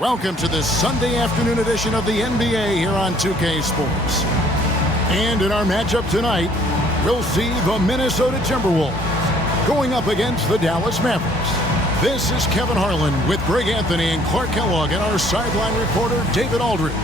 Welcome to this Sunday afternoon edition of the NBA here on 2K Sports. And in our matchup tonight, we'll see the Minnesota Timberwolves going up against the Dallas Mavericks. This is Kevin Harlan with Greg Anthony and Clark Kellogg and our sideline reporter David Aldridge.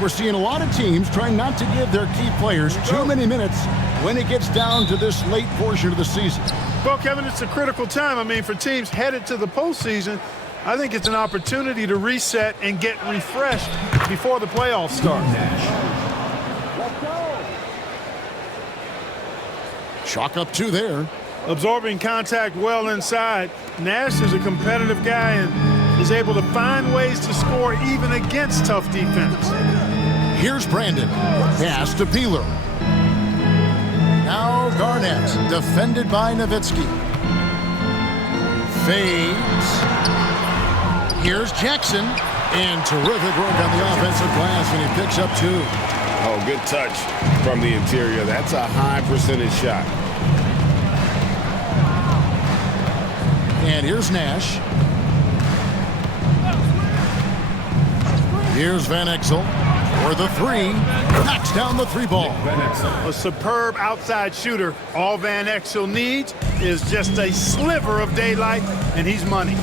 We're seeing a lot of teams trying not to give their key players too many minutes when it gets down to this late portion of the season. Well, Kevin, it's a critical time. I mean, for teams headed to the postseason, I think it's an opportunity to reset and get refreshed before the playoffs start. Chalk up 2 there. Absorbing contact well inside. Nash is a competitive guy and is able to find ways to score even against tough defense. Here's Brandon. Pass to Peeler. Now Garnett, defended by Nowitzki. Fades. Here's Jackson. And terrific work on the offensive glass, and he picks up 2. Oh, good touch from the interior. That's a high percentage shot. And here's Nash. Here's Van Exel for the 3. Knocks down the 3 ball. A superb outside shooter. All Van Exel needs is just a sliver of daylight, and he's money.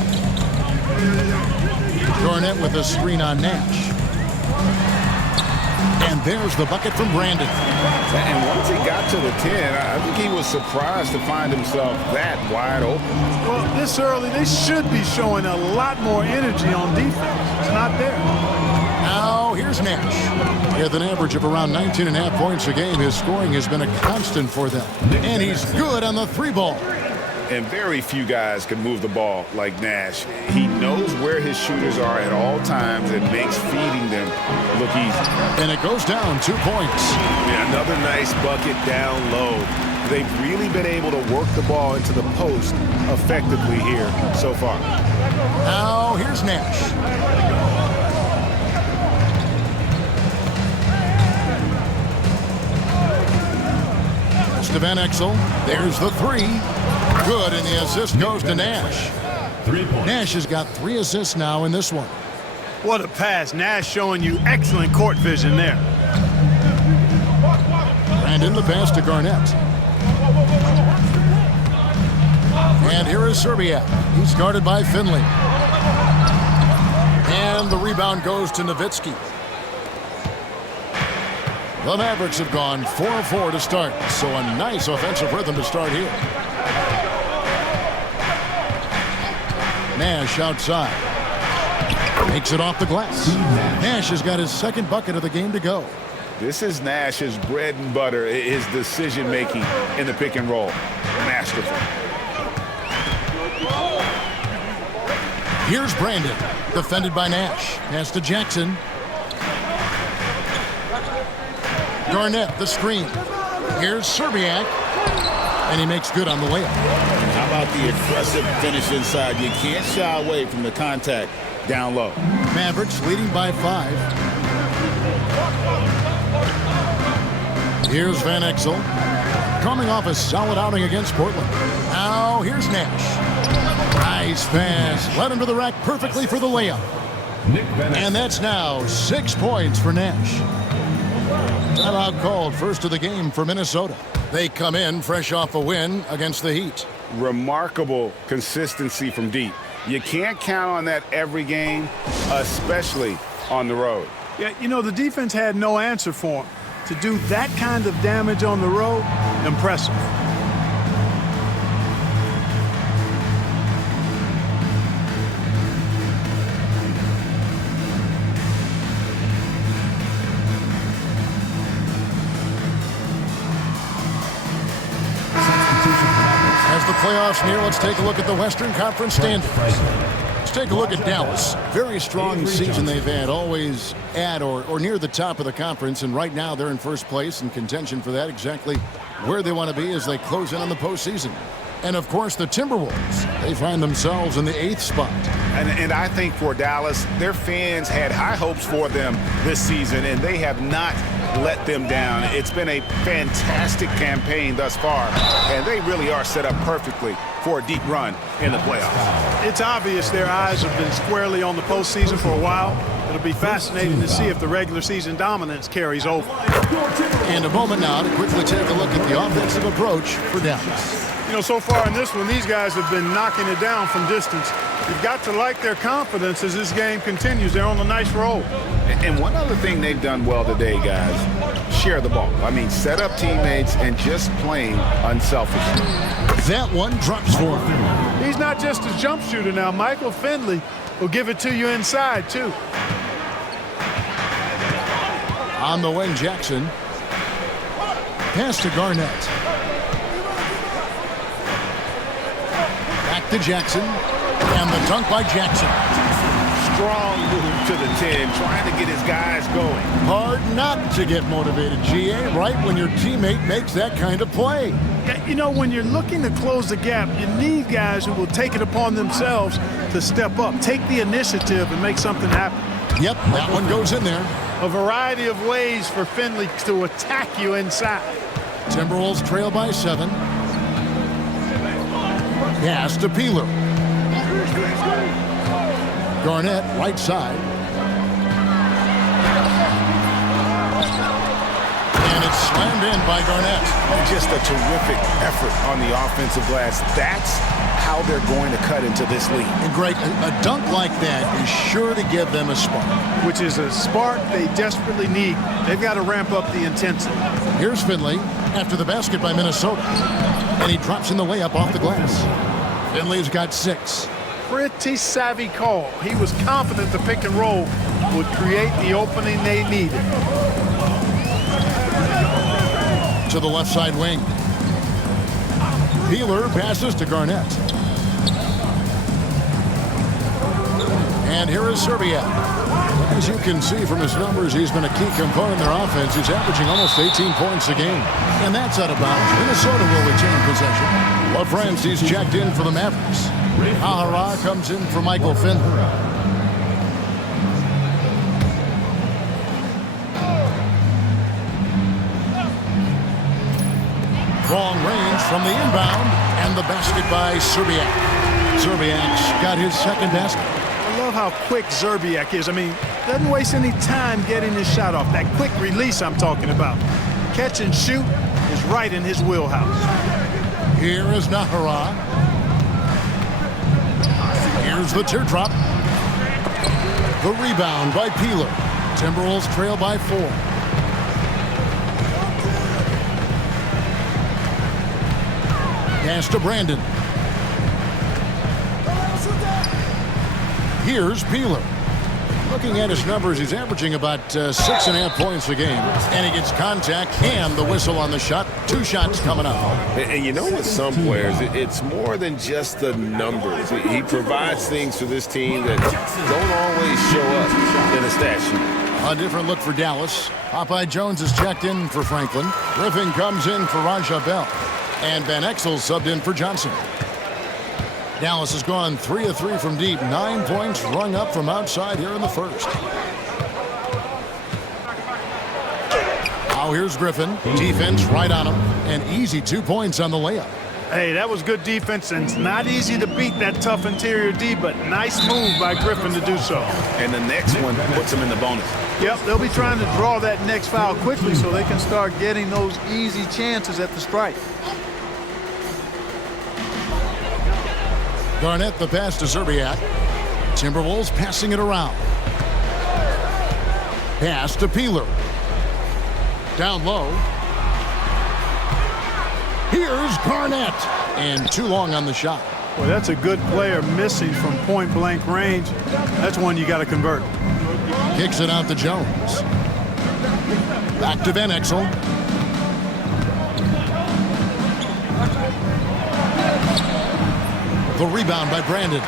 Garnett with a screen on Nash. And there's the bucket from Brandon. And once he got to the 10, I think he was surprised to find himself that wide open. Well, this early, they should be showing a lot more energy on defense. It's not there. Now, here's Nash. With an average of around 19.5 points a game, his scoring has been a constant for them. And he's good on the 3 ball. And very few guys can move the ball like Nash. He knows where his shooters are at all times and makes feeding them look easy. And it goes down 2 points. Yeah, another nice bucket down low. They've really been able to work the ball into the post effectively here so far. Now, here's Nash. To Van Exel. There's the 3. Good, and the assist goes to Nash. Nash has got 3 assists now in this one. What a pass. Nash showing you excellent court vision there. Brandon, the pass to Garnett. And here is Serbia. He's guarded by Finley. And the rebound goes to Nowitzki. The Mavericks have gone 4-4 to start, so a nice offensive rhythm to start here. Nash outside. Makes it off the glass. Nash has got his 2nd bucket of the game to go. This is Nash's bread and butter, his decision-making in the pick and roll. Masterful. Here's Brandon, defended by Nash. Pass to Jackson. Garnett, the screen. Here's Serbiak. And he makes good on the layup. How about the aggressive finish inside? You can't shy away from the contact down low. Mavericks leading by 5. Here's Van Exel. Coming off a solid outing against Portland. Now here's Nash. Nice pass. Led him to the rack perfectly for the layup. And that's now 6 points for Nash. Timeout called, first of the game for Minnesota. They come in fresh off a win against the Heat. Remarkable consistency from deep. You can't count on that every game, especially on the road. Yeah, you know, the defense had no answer for him. To do that kind of damage on the road, impressive. As the playoffs near, let's take a look at the Western Conference standings. Let's take a look at Dallas. Very strong season they've had, always at or near the top of the conference, and right now they're in first place in contention for that, exactly where they want to be as they close in on the postseason. And, of course, the Timberwolves, they find themselves in the 8th spot. And I think for Dallas, their fans had high hopes for them this season, and they have not let them down. It's been a fantastic campaign thus far, and they really are set up perfectly for a deep run in the playoffs. It's obvious their eyes have been squarely on the postseason for a while. It'll be fascinating to see if the regular season dominance carries over. And a moment now to quickly take a look at the offensive approach for Dallas. You know, so far in this one, these guys have been knocking it down from distance. You've got to like their confidence as this game continues. They're on a nice roll. And one other thing they've done well today, guys, share the ball. I mean, set up teammates and just playing unselfishly. That one drops for him. He's not just a jump shooter now. Michael Finley will give it to you inside, too. On the wing, Jackson. Pass to Garnett. Back to Jackson. And the dunk by Jackson. Strong move to the 10, trying to get his guys going. Hard not to get motivated, GA, right when your teammate makes that kind of play. You know, when you're looking to close the gap, you need guys who will take it upon themselves to step up, take the initiative, and make something happen. Yep, that one goes in there. A variety of ways for Finley to attack you inside. Timberwolves trail by 7. Pass to Peeler. Garnett, right side. And it's slammed in by Garnett. Just a terrific effort on the offensive glass. That's how they're going to cut into this league. And Greg, a dunk like that is sure to give them a spark. Which is a spark they desperately need. They've got to ramp up the intensity. Here's Finley after the basket by Minnesota. And he drops in the layup off the glass. Finley's got 6. Pretty savvy call. He was confident the pick and roll would create the opening they needed. To the left side wing. Peeler passes to Garnett. And here is Serbia. As you can see from his numbers, he's been a key component in their offense. He's averaging almost 18 points a game. And that's out of bounds. Minnesota will retain possession. Well, friends, he's checked in for the Mavericks. Ahara comes in for Michael Finley. Long range from the inbound, and the basket by Zerbiak. Zerbiak's got his second basket. I love how quick Zerbiak is. I mean, doesn't waste any time getting his shot off. That quick release I'm talking about. Catch and shoot is right in his wheelhouse. Here is Nahara. Here's the teardrop. The rebound by Peeler. Timberwolves trail by 4. Pass to Brandon. Here's Peeler. Looking at his numbers, he's averaging about 6.5 points a game. And he gets contact and the whistle on the shot. 2 shots coming up. And you know, with some players, it's more than just the numbers. He provides things for this team that don't always show up in a stat sheet. A different look for Dallas. Popeye Jones is checked in for Franklin. Griffin comes in for Raja Bell. And Van Exel subbed in for Johnson. Dallas has gone 3 of 3 from deep. 9 points rung up from outside here in the first. Now here's Griffin. Defense right on him. And easy 2 points on the layup. Hey, that was good defense, and it's not easy to beat that tough interior D, but nice move by Griffin to do so. And the next one puts him in the bonus. Yep, they'll be trying to draw that next foul quickly so they can start getting those easy chances at the stripe. Garnett the pass to Zerbiak. Timberwolves passing it around. Pass to Peeler. Down low. Here's Garnett. And too long on the shot. Well, that's a good player missing from point-blank range. That's one you got to convert. Kicks it out to Jones. Back to Van Exel. The rebound by Brandon.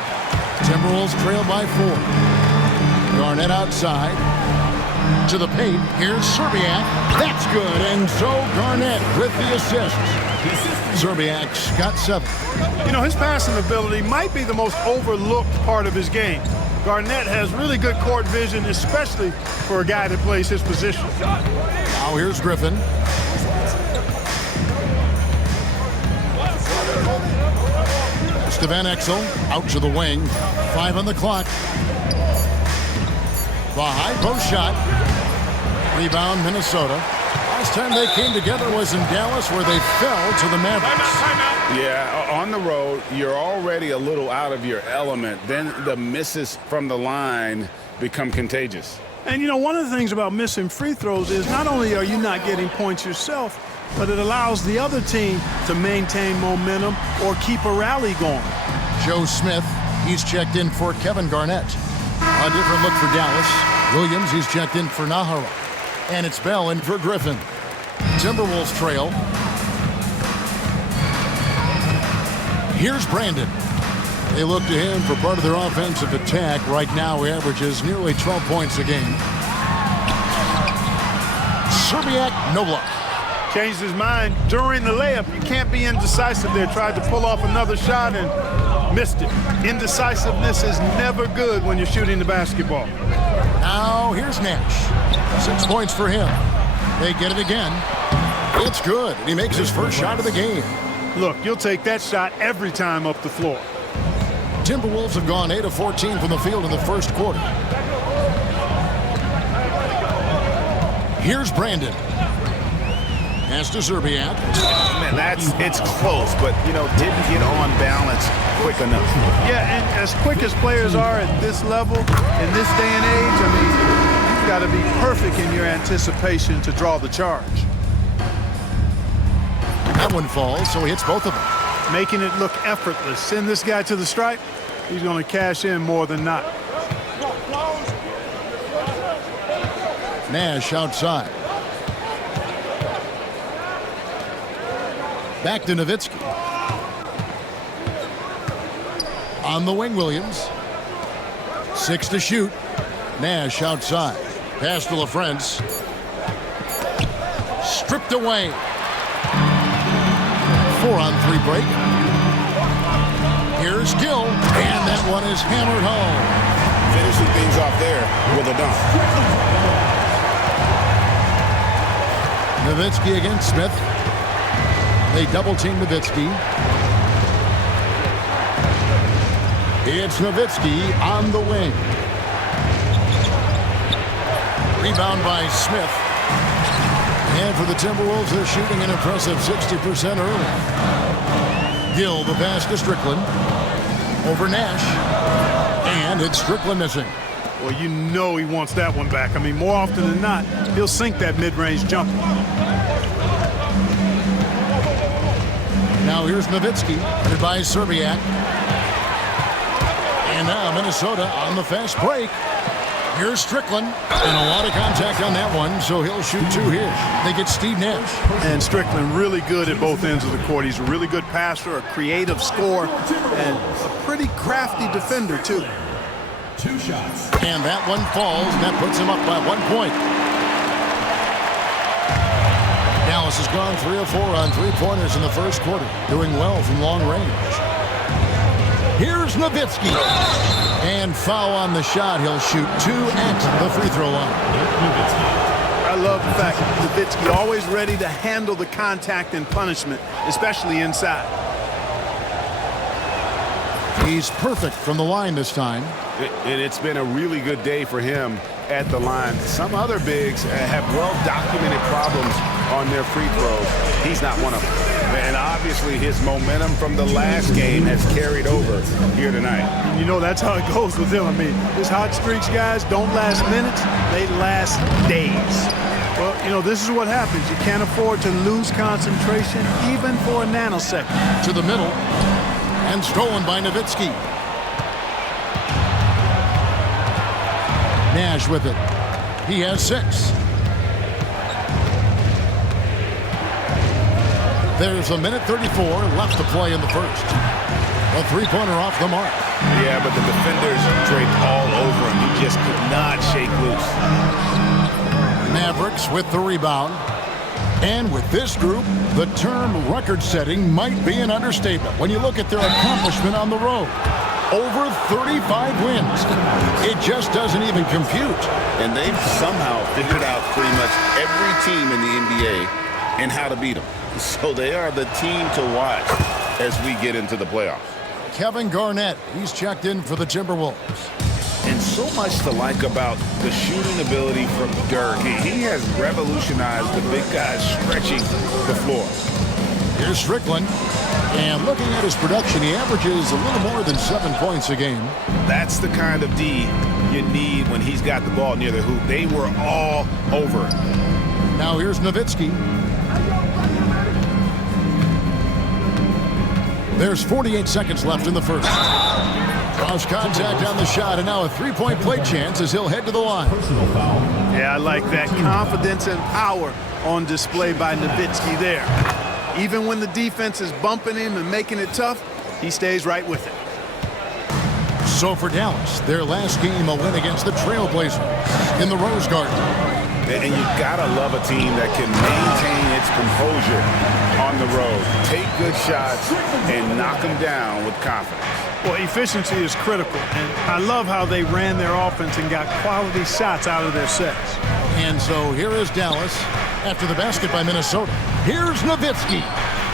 Timberwolves trail by 4. Garnett outside. To the paint. Here's Serbiak. That's good. And so Garnett with the assist. Serbiak's got 7. You know, his passing ability might be the most overlooked part of his game. Garnett has really good court vision, especially for a guy that plays his position. Now here's Griffin. Van Exel out to the wing. 5 on the clock. The high post shot. Rebound Minnesota. Last time they came together was in Dallas, where they fell to the Mavericks. Yeah, on the road, you're already a little out of your element. Then the misses from the line become contagious. And, you know, one of the things about missing free throws is not only are you not getting points yourself, but it allows the other team to maintain momentum or keep a rally going. Joe Smith, he's checked in for Kevin Garnett. A different look for Dallas. Williams, he's checked in for Nahara. And it's Bell in for Griffin. Timberwolves trail. Here's Brandon. They look to him for part of their offensive attack. Right now, he averages nearly 12 points a game. Serbiak, no luck. Changed his mind during the layup. You can't be indecisive there. Tried to pull off another shot and missed it. Indecisiveness is never good when you're shooting the basketball. Now here's Nash. 6 points for him. They get it again. It's good. He makes his first shot of the game. Look, you'll take that shot every time up the floor. Timberwolves have gone 8 of 14 from the field in the first quarter. Here's Brandon. Pass to Serbiak. Man, it's close, but, you know, didn't get on balance quick enough. Yeah, and as quick as players are at this level, in this day and age, I mean, you've got to be perfect in your anticipation to draw the charge. That one falls, so he hits both of them. Making it look effortless. Send this guy to the stripe, he's going to cash in more than not. Nash outside. Back to Nowitzki. On the wing, Williams. 6 to shoot. Nash outside. Pass to LaFrance. Stripped away. 4-on-3 break. Here's Gill. And that one is hammered home. Finishing things off there with a dunk. Nowitzki against Smith. They double-team Nowitzki. It's Nowitzki on the wing. Rebound by Smith. And for the Timberwolves, they're shooting an impressive 60% early. Gill, the pass to Strickland. Over Nash. And it's Strickland missing. Well, you know he wants that one back. I mean, more often than not, he'll sink that mid-range jumper. Now here's Nowitzki, headed by Serbiak. And now Minnesota on the fast break. Here's Strickland. And a lot of contact on that one, so he'll shoot 2 here. They get Steve Nash. And Strickland really good at both ends of the court. He's a really good passer, a creative scorer, and a pretty crafty defender, too. 2 shots. And that one falls, and that puts him up by 1 point. Dallas has gone 3 of 4 on 3-pointers in the first quarter, doing well from long range. Here's Nowitzki. And foul on the shot. He'll shoot 2 at the free throw line. I love the fact that Nowitzki always ready to handle the contact and punishment, especially inside. He's perfect from the line this time. And it's been a really good day for him at the line. Some other bigs have well-documented problems on their free throws. He's not one of them. And obviously his momentum from the last game has carried over here tonight. You know, that's how it goes with him. I mean, his hot streaks, guys, don't last minutes. They last days. Well, you know, this is what happens. You can't afford to lose concentration even for a nanosecond. To the middle. And stolen by Nowitzki. Nash with it. He has 6. There's a minute 34 left to play in the first. A three-pointer off the mark. Yeah, but the defenders draped all over him. He just could not shake loose. Mavericks with the rebound. And with this group, the term record-setting might be an understatement when you look at their accomplishment on the road. Over 35 wins. It just doesn't even compute. And they've somehow figured out pretty much every team in the NBA and how to beat them. So they are the team to watch as we get into the playoffs. Kevin Garnett, he's checked in for the Timberwolves. And so much to like about the shooting ability from Dirk. He has revolutionized the big guys stretching the floor. Here's Strickland. And looking at his production, he averages a little more than 7 points a game. That's the kind of D you need when he's got the ball near the hoop. They were all over. Now here's Nowitzki. There's 48 seconds left in the first. Cross contact on the shot, and now a three-point play chance as he'll head to the line. Yeah, I like that confidence and power on display by Nowitzki there. Even when the defense is bumping him and making it tough, he stays right with it. So for Dallas, their last game a win against the Trailblazers in the Rose Garden. And you gotta love a team that can maintain its composure on the road, take good shots, and knock them down with confidence. Well, efficiency is critical, and I love how they ran their offense and got quality shots out of their sets. And so here is Dallas after the basket by Minnesota. Here's Nowitzki.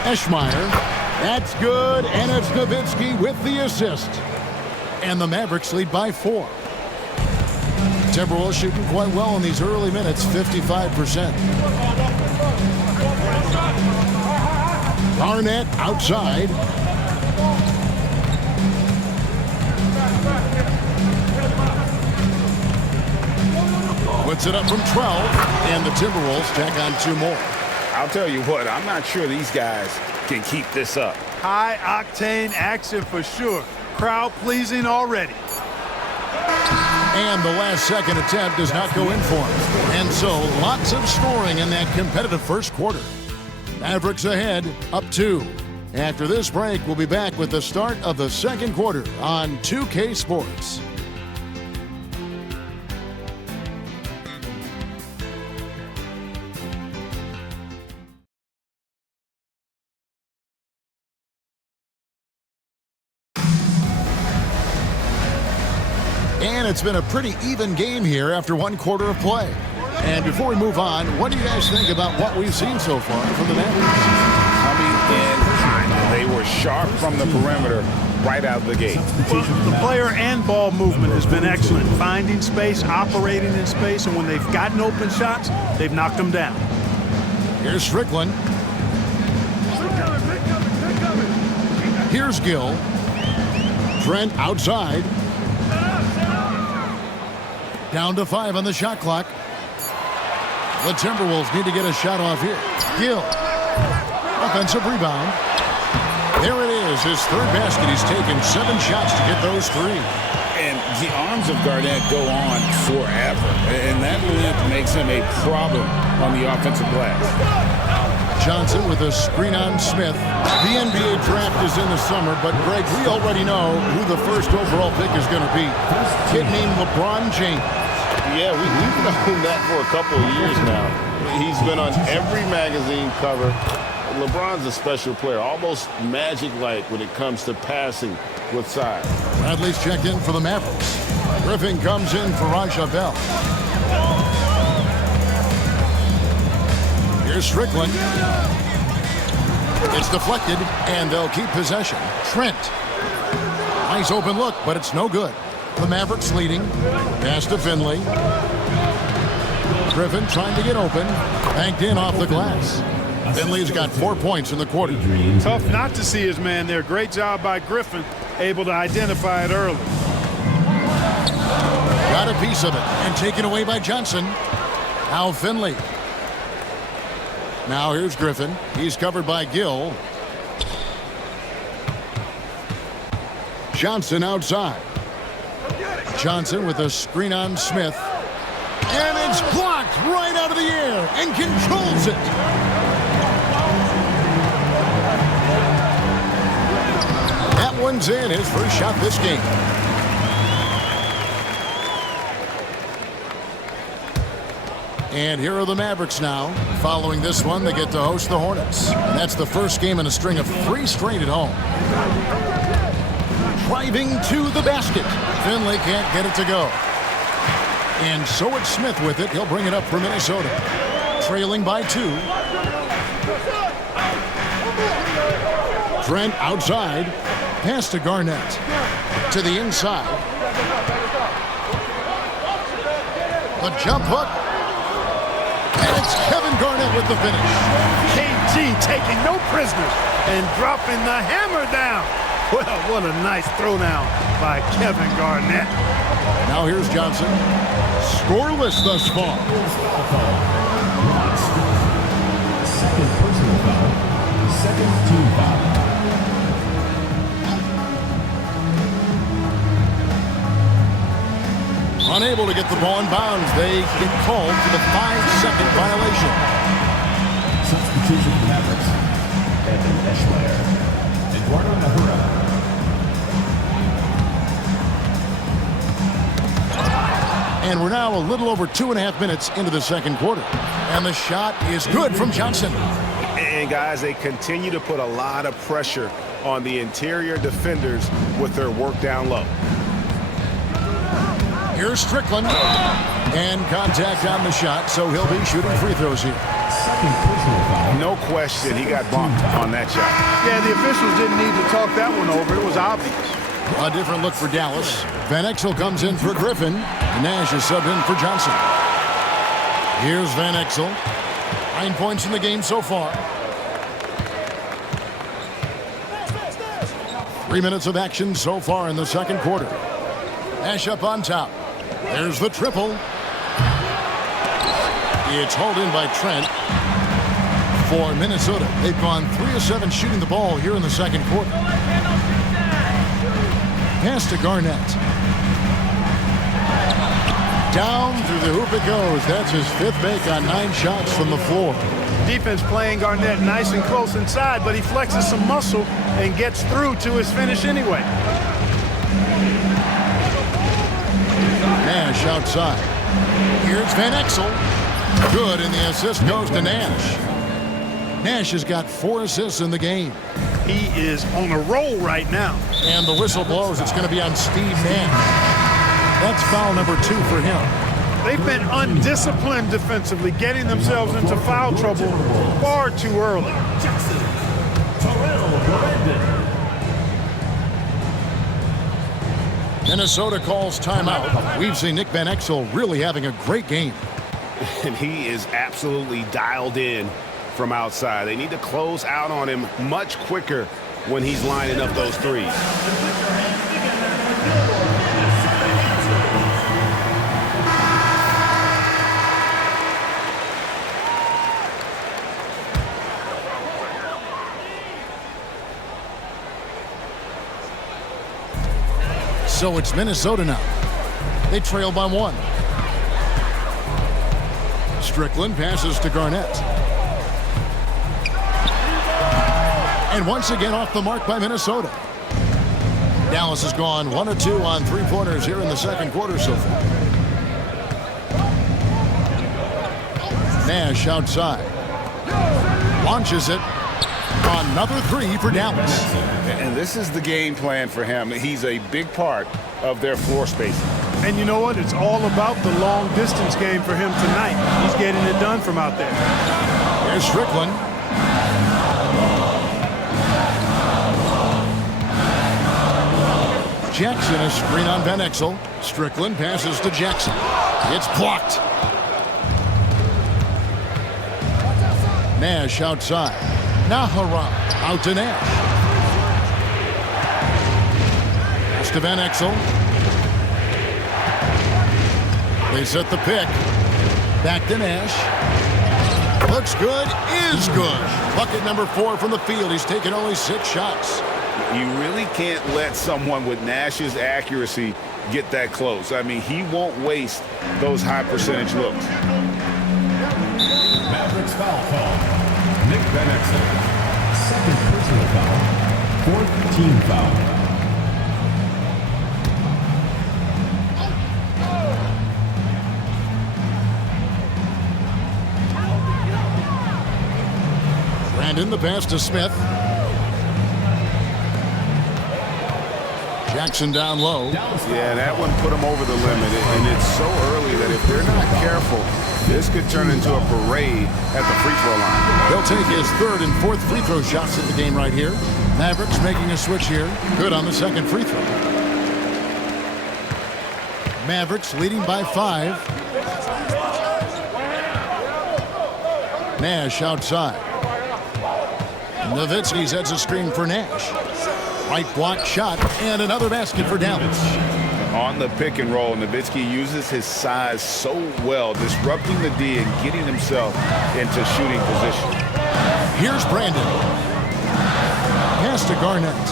Eschmeyer. That's good, and it's Nowitzki with the assist. And the Mavericks lead by 4. Timberwolves shooting quite well in these early minutes, 55%. Garnett outside. Puts it up from 12, and the Timberwolves tack on 2 more. I'll tell you what, I'm not sure these guys can keep this up. High-octane action for sure. Crowd pleasing already. And the last second attempt does not go in for him. And so lots of scoring in that competitive first quarter. Mavericks ahead, up 2. After this break, we'll be back with the start of the second quarter on 2K Sports. And it's been a pretty even game here after 1 quarter of play. And before we move on, what do you guys think about what we've seen so far from the Mavericks? Coming in hot. They were sharp from the perimeter right out the gate. Well, the player and ball movement has been excellent. Finding space, operating in space, and when they've gotten open shots, they've knocked them down. Here's Strickland. Here's Gill. Trent outside. Down to 5 on the shot clock. The Timberwolves need to get a shot off here. Gill. Offensive rebound. There it is, his third basket. He's taken 7 shots to get those 3. And the arms of Garnett go on forever. And that length makes him a problem on the offensive glass. Johnson with a screen on Smith. The NBA draft is in the summer, but Greg, we already know who the first overall pick is going to be. Kid named LeBron James. Yeah, we've known that for a couple of years now. He's been on every magazine cover. LeBron's a special player, almost magic-like when it comes to passing with size. Bradley's checked in for the Mavericks. Griffin comes in for Raja Bell. Here's Strickland. It's deflected, and they'll keep possession. Trent. Nice open look, but it's no good. The Mavericks leading. Pass to Finley. Griffin trying to get open. Banked in off the glass. Finley's got 4 points in the quarter. Tough not to see his man there. Great job by Griffin, able to identify it early. Got a piece of it, and taken away by Johnson. Now Finley. Now here's Griffin. He's covered by Gill. Johnson outside. Johnson with a screen on Smith. And it's blocked right out of the air and controls it. That one comes in, his first shot this game. And here are the Mavericks now. Following this one, they get to host the Hornets. And that's the first game in a string of 3 straight at home. Driving to the basket. Finley can't get it to go. And so it's Smith with it. He'll bring it up for Minnesota. Trailing by 2. Trent outside. Pass to Garnett. To the inside. The jump hook. And it's Kevin Garnett with the finish. KG taking no prisoners and dropping the hammer down. Well, what a nice throwdown by Kevin Garnett. Now here's Johnson. Scoreless thus far. Second personal foul. Second team foul. Unable to get the ball in bounds. They get called for the 5-second violation. Substitution for the Mavericks. Evan Eschmeyer. Eduardo Nahura. And we're now a little over 2.5 minutes into the second quarter. And the shot is good from Johnson. And guys, they continue to put a lot of pressure on the interior defenders with their work down low. Here's Strickland. And contact on the shot, so he'll be shooting free throws here. Second personal foul. No question, he got bumped on that shot. Yeah, the officials didn't need to talk that one over. It was obvious. A different look for Dallas. Van Exel comes in for Griffin. And Nash is subbed in for Johnson. Here's Van Exel. 9 points in the game so far. 3 minutes of action so far in the second quarter. Nash up on top. There's the triple. It's hauled in by Trent for Minnesota. They've gone 3 of 7 shooting the ball here in the second quarter. Pass to Garnett. Down through the hoop it goes. That's his 5th make on 9 shots from the floor. Defense playing Garnett nice and close inside, but he flexes some muscle and gets through to his finish anyway. Nash outside. Here's Van Exel. Good, and the assist goes to Nash. Nash has got 4 assists in the game. He is on a roll right now. And the whistle blows. It's going to be on Steve Nash. That's foul number 2 for him. They've been undisciplined defensively, getting themselves into foul trouble far too early. Jackson. Terrell Brandon. Minnesota calls timeout. We've seen Nick Van Exel really having a great game. And he is absolutely dialed in from outside. They need to close out on him much quicker when he's lining up those threes. So it's Minnesota now. They trail by 1. Strickland passes to Garnett. And once again off the mark by Minnesota. Dallas has gone 1 of 2 on 3-pointers here in the second quarter so far. Nash outside. Launches it. Another 3 for Dallas. And this is the game plan for him. He's a big part of their floor spacing. And you know what? It's all about the long distance game for him tonight. He's getting it done from out there. There's Strickland. Jackson is screen on Van Exel. Strickland passes to Jackson. It's blocked. Nash outside. Nahara out to Nash. Pass to Van Exel. They set the pick. Back to Nash. Looks good, is good. Bucket number 4 from the field. He's taken only 6 shots. You really can't let someone with Nash's accuracy get that close. I mean, he won't waste those high percentage looks. Mavericks foul call. Nick Van Exel. Second personal foul. 4th team foul. Brandon, the pass to Smith. Jackson down low. Yeah, that one put him over the limit, and it's so early that if they're not careful, this could turn into a parade at the free throw line. He'll take his third and fourth free throw shots in the game right here. Mavericks making a switch here. Good on the second free throw. Mavericks leading by 5. Nash outside. Nowitzki sets a screen for Nash. Right block shot and another basket for Dallas. On the pick and roll, Nowitzki uses his size so well, disrupting the D and getting himself into shooting position. Here's Brandon. Pass to Garnett.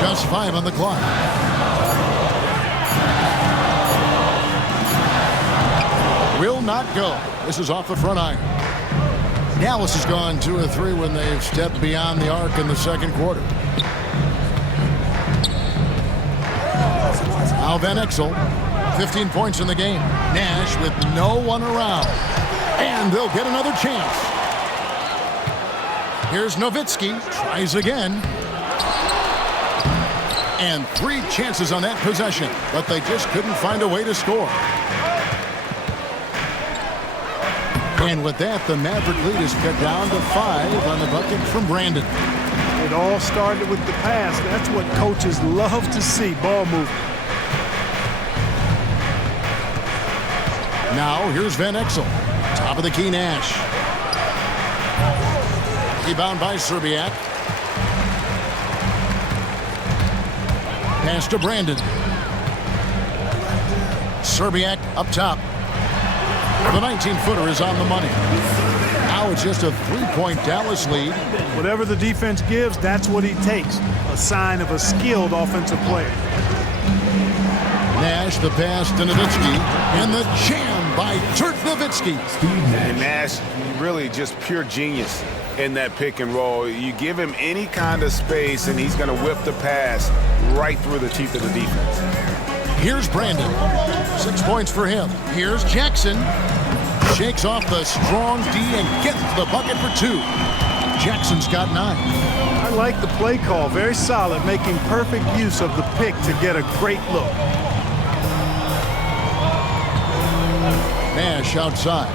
Just 5 on the clock. Will not go. This is off the front iron. Dallas has gone 2 of 3 when they've stepped beyond the arc in the second quarter. Now Van Exel, 15 points in the game. Nash with no one around. And they'll get another chance. Here's Nowitzki, tries again. And 3 chances on that possession, but they just couldn't find a way to score. And with that, the Maverick lead is cut down to 5 on the bucket from Brandon. It all started with the pass. That's what coaches love to see, ball movement. Now, here's Van Exel. Top of the key, Nash. Rebound by Serbiak. Pass to Brandon. Serbiak up top. The 19-footer is on the money. Now it's just a 3-point Dallas lead. Whatever the defense gives, that's what he takes. A sign of a skilled offensive player. Nash, the pass to Nowitzki. And the jam by Dirk Nowitzki. And Nash, really just pure genius in that pick and roll. You give him any kind of space, and he's going to whip the pass right through the teeth of the defense. Here's Brandon. 6 points for him. Here's Jackson. Shakes off the strong D and gets the bucket for 2. Jackson's got 9. I like the play call. Very solid, making perfect use of the pick to get a great look. Nash outside.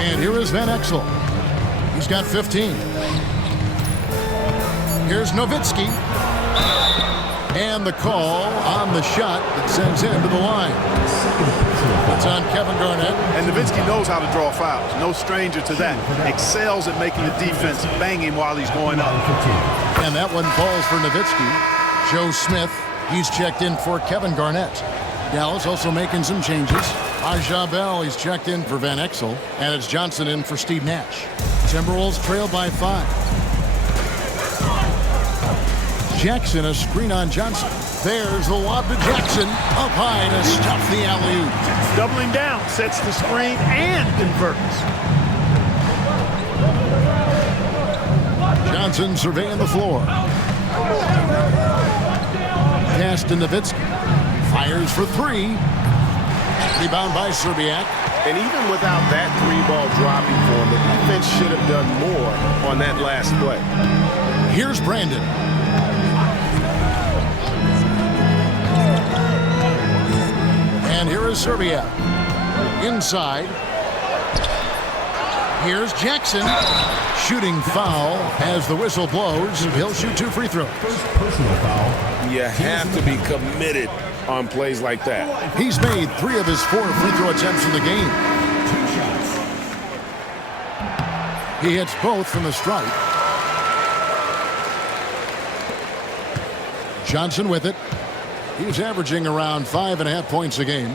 And here is Van Exel. He's got 15. Here's Nowitzki. And the call on the shot that sends him to the line. It's on Kevin Garnett. And Nowitzki knows how to draw fouls. No stranger to that. Excels at making the defense bang him while he's going up. And that one falls for Nowitzki. Joe Smith, he's checked in for Kevin Garnett. Dallas also making some changes. Aja Bell, he's checked in for Van Exel. And it's Johnson in for Steve Nash. Timberwolves trail by 5. Jackson, a screen on Johnson. There's the lob to Jackson. Up high to stuff the alley-oop. Doubling down, sets the screen and converts. Johnson surveying the floor. Pass to Nowitzki. Fires for 3. Rebound by Serbiak. And even without that 3-ball dropping for him, the defense should have done more on that last play. Here's Brandon. And here is Serbia. Inside. Here's Jackson. Shooting foul as the whistle blows. He'll shoot 2 free throws. Personal foul. You have to be committed on plays like that. He's made 3 of his 4 free throw attempts in the game. 2 shots. He hits both from the stripe. Johnson with it. He's averaging around 5.5 points a game.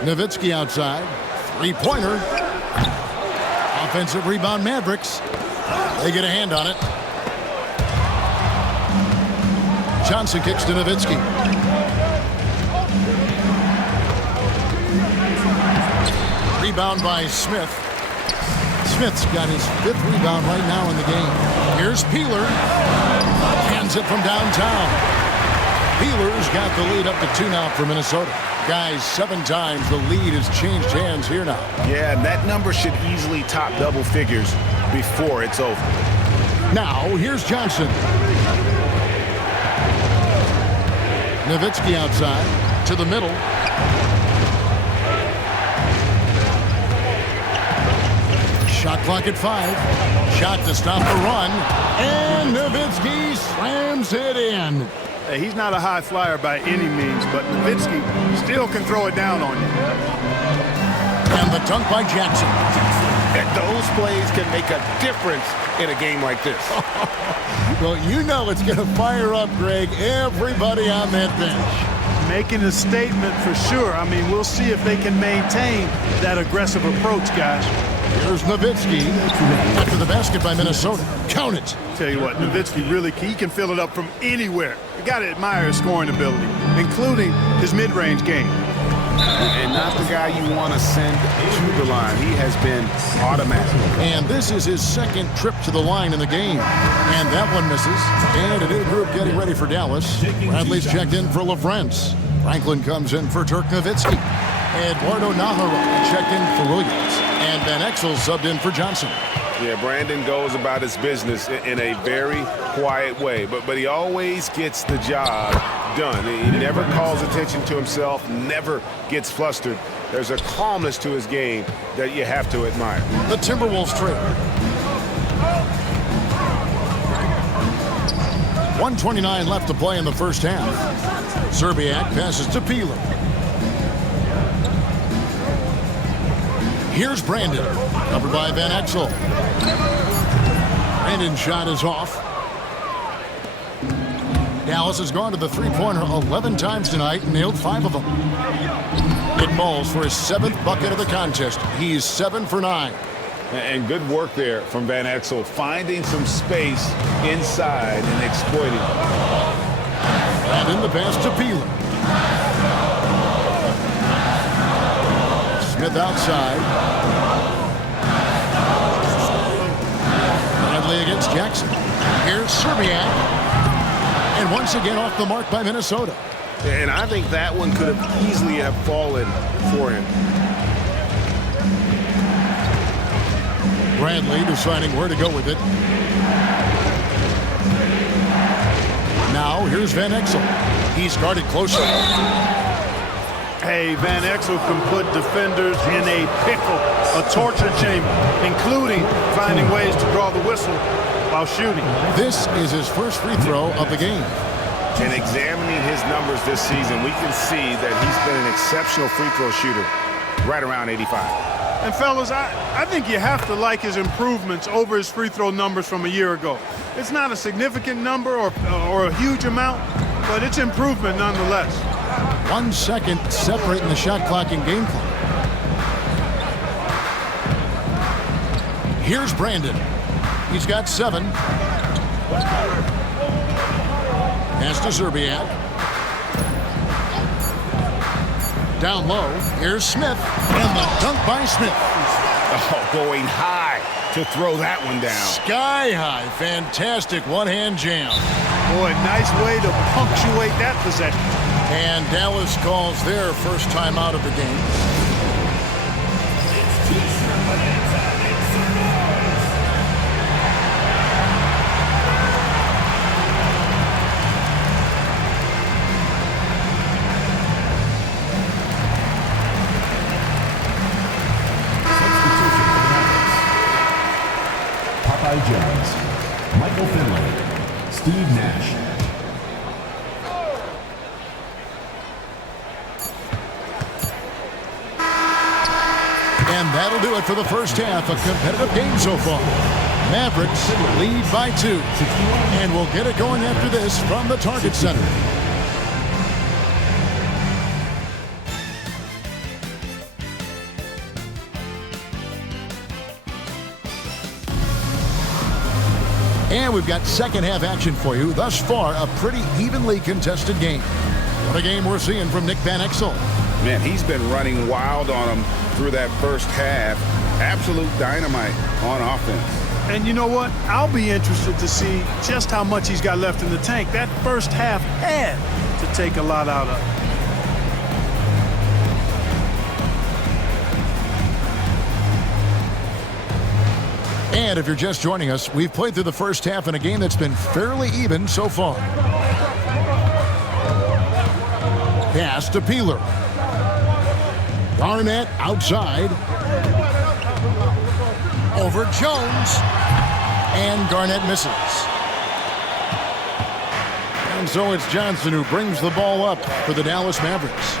Nowitzki outside. 3-pointer. Offensive rebound, Mavericks. They get a hand on it. Johnson kicks to Nowitzki. Rebound by Smith. Smith's got his 5th rebound right now in the game. Here's Peeler. Hands it from downtown. Peeler's got the lead up to 2 now for Minnesota. Guys, 7 times the lead has changed hands here now. Yeah, and that number should easily top double figures before it's over. Now, here's Johnson. Nowitzki outside to the middle. Shot clock at 5. Shot to stop the run. And Nowitzki slams it in. Hey, he's not a high flyer by any means, but Nowitzki still can throw it down on you. And the dunk by Jackson. And those plays can make a difference in a game like this. Well, you know it's going to fire up, Greg, everybody on that bench. Making a statement for sure. I mean, we'll see if they can maintain that aggressive approach, guys. Here's Nowitzki after the basket by Minnesota. Count it. Tell you what, Nowitzki he can fill it up from anywhere. You got to admire his scoring ability, including his mid-range game. And not the guy you want to send to the line. He has been automatic. And this is his 2nd trip to the line in the game. And that one misses. And a new group getting ready for Dallas. Bradley's checked in for LaFrance. Franklin comes in for Dirk Nowitzki. Eduardo Nahara checked in for Williams. And Van Exel subbed in for Johnson. Yeah, Brandon goes about his business in a very quiet way, but he always gets the job done. He never calls attention to himself, never gets flustered. There's a calmness to his game that you have to admire. The Timberwolves trail. 1:29 left to play in the first half. Serbiak passes to Peeler. Here's Brandon, covered by Van Exel. Brandon's shot is off. Dallas has gone to the three-pointer 11 times tonight and nailed 5 of them. It falls for his 7th bucket of the contest. He's 7 for 9. And good work there from Van Exel, finding some space inside and exploiting it. And in the pass to Peeler. Smith outside. Bradley against Jackson. Here's Serbiak. And once again off the mark by Minnesota. And I think that one could have easily have fallen for him. Bradley deciding where to go with it. Now here's Van Exel. He's guarded closely. Hey, Van Exel can put defenders in a pickle, a torture chamber, including finding ways to draw the whistle while shooting. This is his first free throw of the game. And examining his numbers this season, we can see that he's been an exceptional free throw shooter, right around 85. And fellas, I think you have to like his improvements over his free throw numbers from a year ago. It's not a significant number or a huge amount, but it's improvement nonetheless. 1 second separating the shot clock and game clock. Here's Brandon. He's got 7. Pass to Serbiak. Down low. Here's Smith. And the dunk by Smith. Oh, going high to throw that one down. Sky high. Fantastic one-hand jam. Boy, nice way to punctuate that possession. And Dallas calls their first time out of the game. Jones, Michael Finley, Steve Nash. And that'll do it for the first half. A competitive game so far. Mavericks lead by 2. And we'll get it going after this from the Target Center. And we've got second half action for you. Thus far, a pretty evenly contested game. What a game we're seeing from Nick Van Exel. Man, he's been running wild on him through that first half. Absolute dynamite on offense. And you know what? I'll be interested to see just how much he's got left in the tank. That first half had to take a lot out of it. And if you're just joining us, we've played through the first half in a game that's been fairly even so far. Pass to Peeler. Garnett outside. Over Jones. And Garnett misses. And so it's Johnson who brings the ball up for the Dallas Mavericks.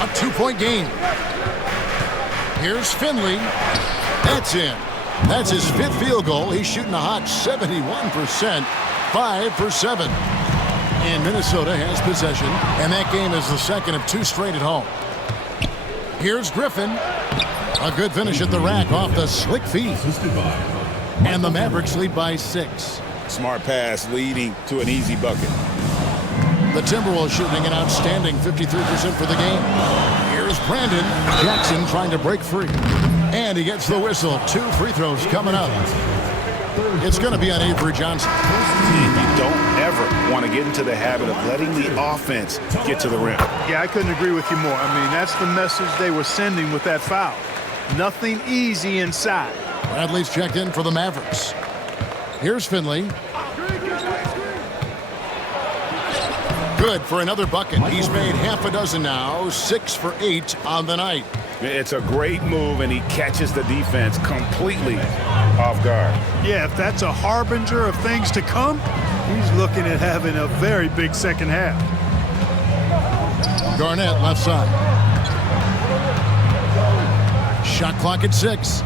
A 2-point game. Here's Finley. That's in. That's his 5th field goal. He's shooting a hot 71%, 5 for 7. And Minnesota has possession, and that game is the second of 2 straight at home. Here's Griffin. A good finish at the rack off the slick feed. And the Mavericks lead by 6. Smart pass leading to an easy bucket. The Timberwolves shooting an outstanding 53% for the game. Here's Brandon Jackson trying to break free. And he gets the whistle. 2 free throws coming up. It's going to be on Avery Johnson. You don't ever want to get into the habit of letting the offense get to the rim. Yeah, I couldn't agree with you more. I mean, that's the message they were sending with that foul. Nothing easy inside. Bradley's checked in for the Mavericks. Here's Finley. Good for another bucket. He's made half a dozen now. 6 for 8 on the night. It's a great move, and he catches the defense completely off guard. Yeah, if that's a harbinger of things to come, he's looking at having a very big second half. Garnett left side. Shot clock at 6.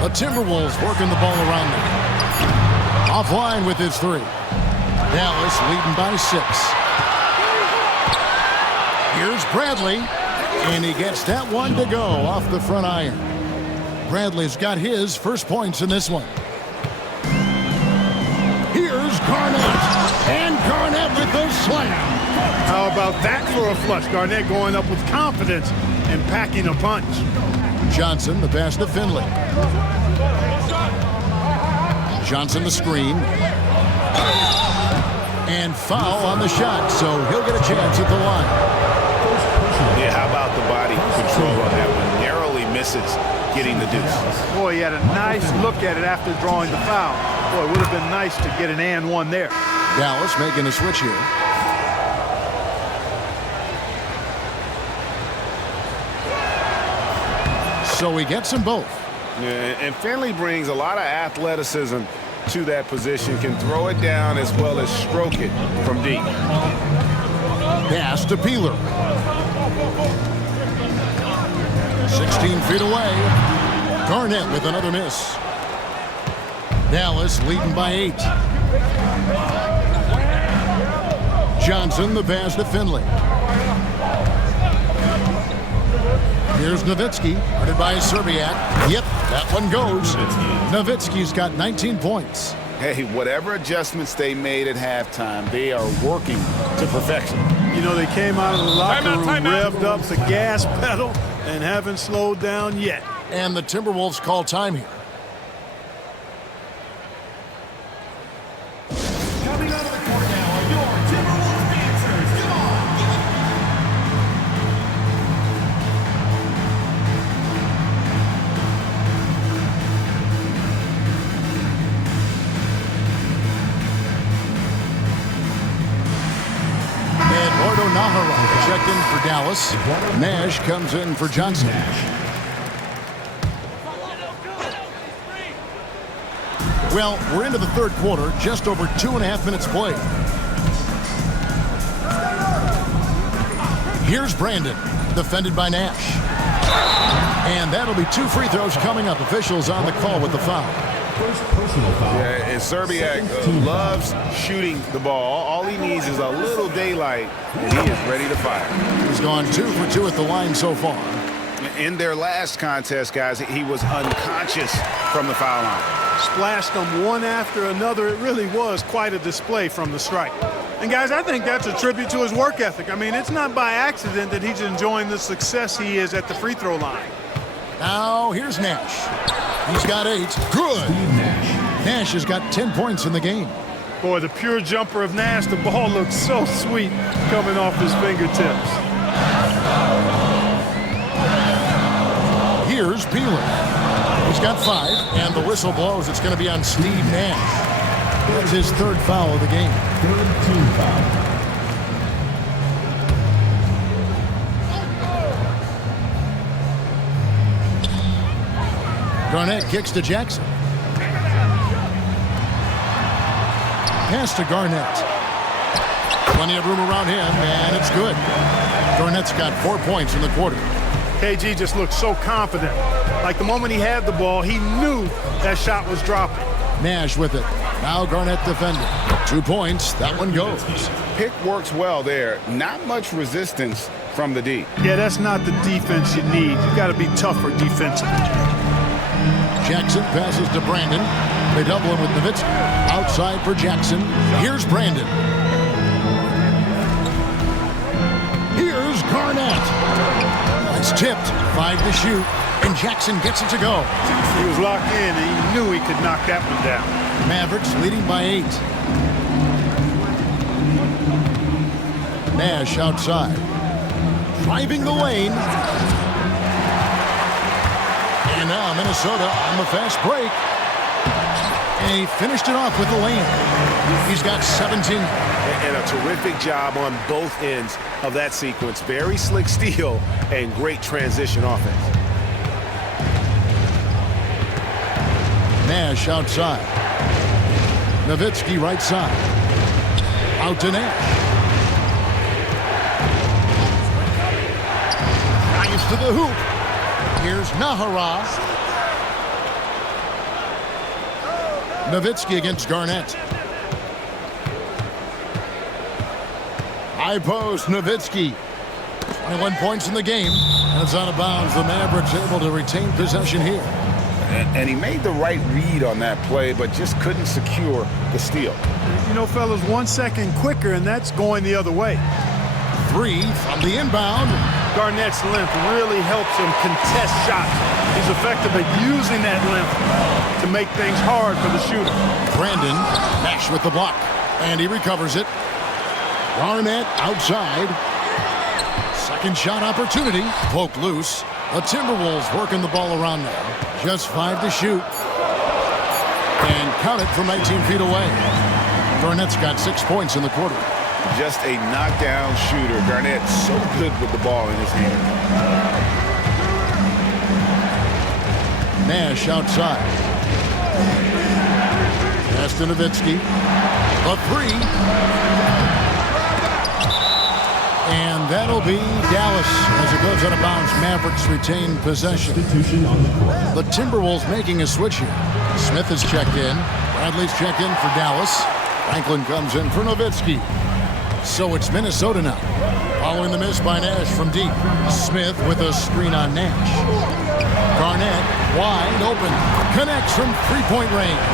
The Timberwolves working the ball around them. Offline with his 3. Dallas leading by 6. Here's Bradley. And he gets that one to go off the front iron. Bradley's got his first points in this one. Here's Garnett. And Garnett with the slam. How about that for a flush? Garnett going up with confidence and packing a punch. Johnson, the pass to Finley. Johnson the screen. And foul on the shot, so he'll get a chance at the line. Yeah, how about the body control on that one? Narrowly misses getting the deuce. Boy, he had a nice look at it after drawing the foul. Boy, it would have been nice to get an and one there. Dallas making a switch here. So he gets them both. Yeah, and Finley brings a lot of athleticism to that position, can throw it down as well as stroke it from deep. Pass to Peeler. 16 feet away. Garnett with another miss. Dallas leading by 8. Johnson the pass to Finley. Here's Nowitzki, guarded by Serbiak. Yep, that one goes. Nowitzki's got 19 points. Hey, whatever adjustments they made at halftime, they are working to perfection. You know, they came out of the locker room, revved up the gas pedal, and haven't slowed down yet. And the Timberwolves call time here. Coming out of the court now are your Timberwolves dancers. Come on! Eduardo Nahara checked in for Dallas. Nash comes in for Johnson. Well, we're into the third quarter, just over 2.5 minutes played. Here's Brandon, defended by Nash. And that'll be 2 free throws coming up. Officials on the call with the foul. First personal foul. Yeah, and Serbiak loves shooting the ball. All he needs is a little daylight, and he is ready to fire. He's gone 2 for 2 at the line so far. In their last contest, guys, he was unconscious from the foul line. Splashed them one after another. It really was quite a display from the strike. And, guys, I think that's a tribute to his work ethic. I mean, it's not by accident that he's enjoying the success he is at the free throw line. Now here's Nash. He's got 8. Good. Nash has got 10 points in the game. Boy, the pure jumper of Nash, the ball looks so sweet coming off his fingertips. Here's Peeler. He's got 5, and the whistle blows. It's going to be on Steve Nash. That's his 3rd foul of the game. 3rd team foul. Garnett kicks to Jackson. Pass to Garnett. Plenty of room around him, and it's good. Garnett's got 4 points in the quarter. KG just looked so confident. Like the moment he had the ball, he knew that shot was dropping. Nash with it. Now Garnett defending. 2 points. That one goes. Pick works well there. Not much resistance from the D. Yeah, that's not the defense you need. You got to be tougher defensively. Jackson passes to Brandon. They double him with Nowitzki. Outside for Jackson. Here's Brandon. Here's Garnett. It's tipped. 5 to shoot. And Jackson gets it to go. He was locked in, and he knew he could knock that one down. Mavericks leading by 8. Nash outside. Driving the lane. And now Minnesota on the fast break. And he finished it off with the lane. He's got 17. And a terrific job on both ends of that sequence. Very slick steal and great transition offense. Nash outside. Nowitzki right side. Out to Nash. Drives to the hoop. Here's Nahara. Nowitzki against Garnett. High post, Nowitzki. 21 points in the game. And it's out of bounds. The Mavericks able to retain possession here. And he made the right read on that play, but just couldn't secure the steal. You know, fellas, 1 second quicker, and that's going the other way. 3 from the inbound. Garnett's length really helps him contest shots. He's effective at using that length to make things hard for the shooter. Brandon, Nash with the block, and he recovers it. Garnett outside. Second shot opportunity. Poke loose. The Timberwolves working the ball around now. Just 5 to shoot. And count it from 19 feet away. Garnett's got 6 points in the quarter. Just a knockdown shooter. Garnett so good with the ball in his hand. Nash outside. Pass to Nowitzki. A 3. And that'll be Dallas as it goes out of bounds. Mavericks retain possession. The Timberwolves making a switch here. Smith has checked in. Bradley's checked in for Dallas. Franklin comes in for Nowitzki. So it's Minnesota now. Following the miss by Nash from deep. Smith with a screen on Nash. Garnett wide open. Connects from 3-point range.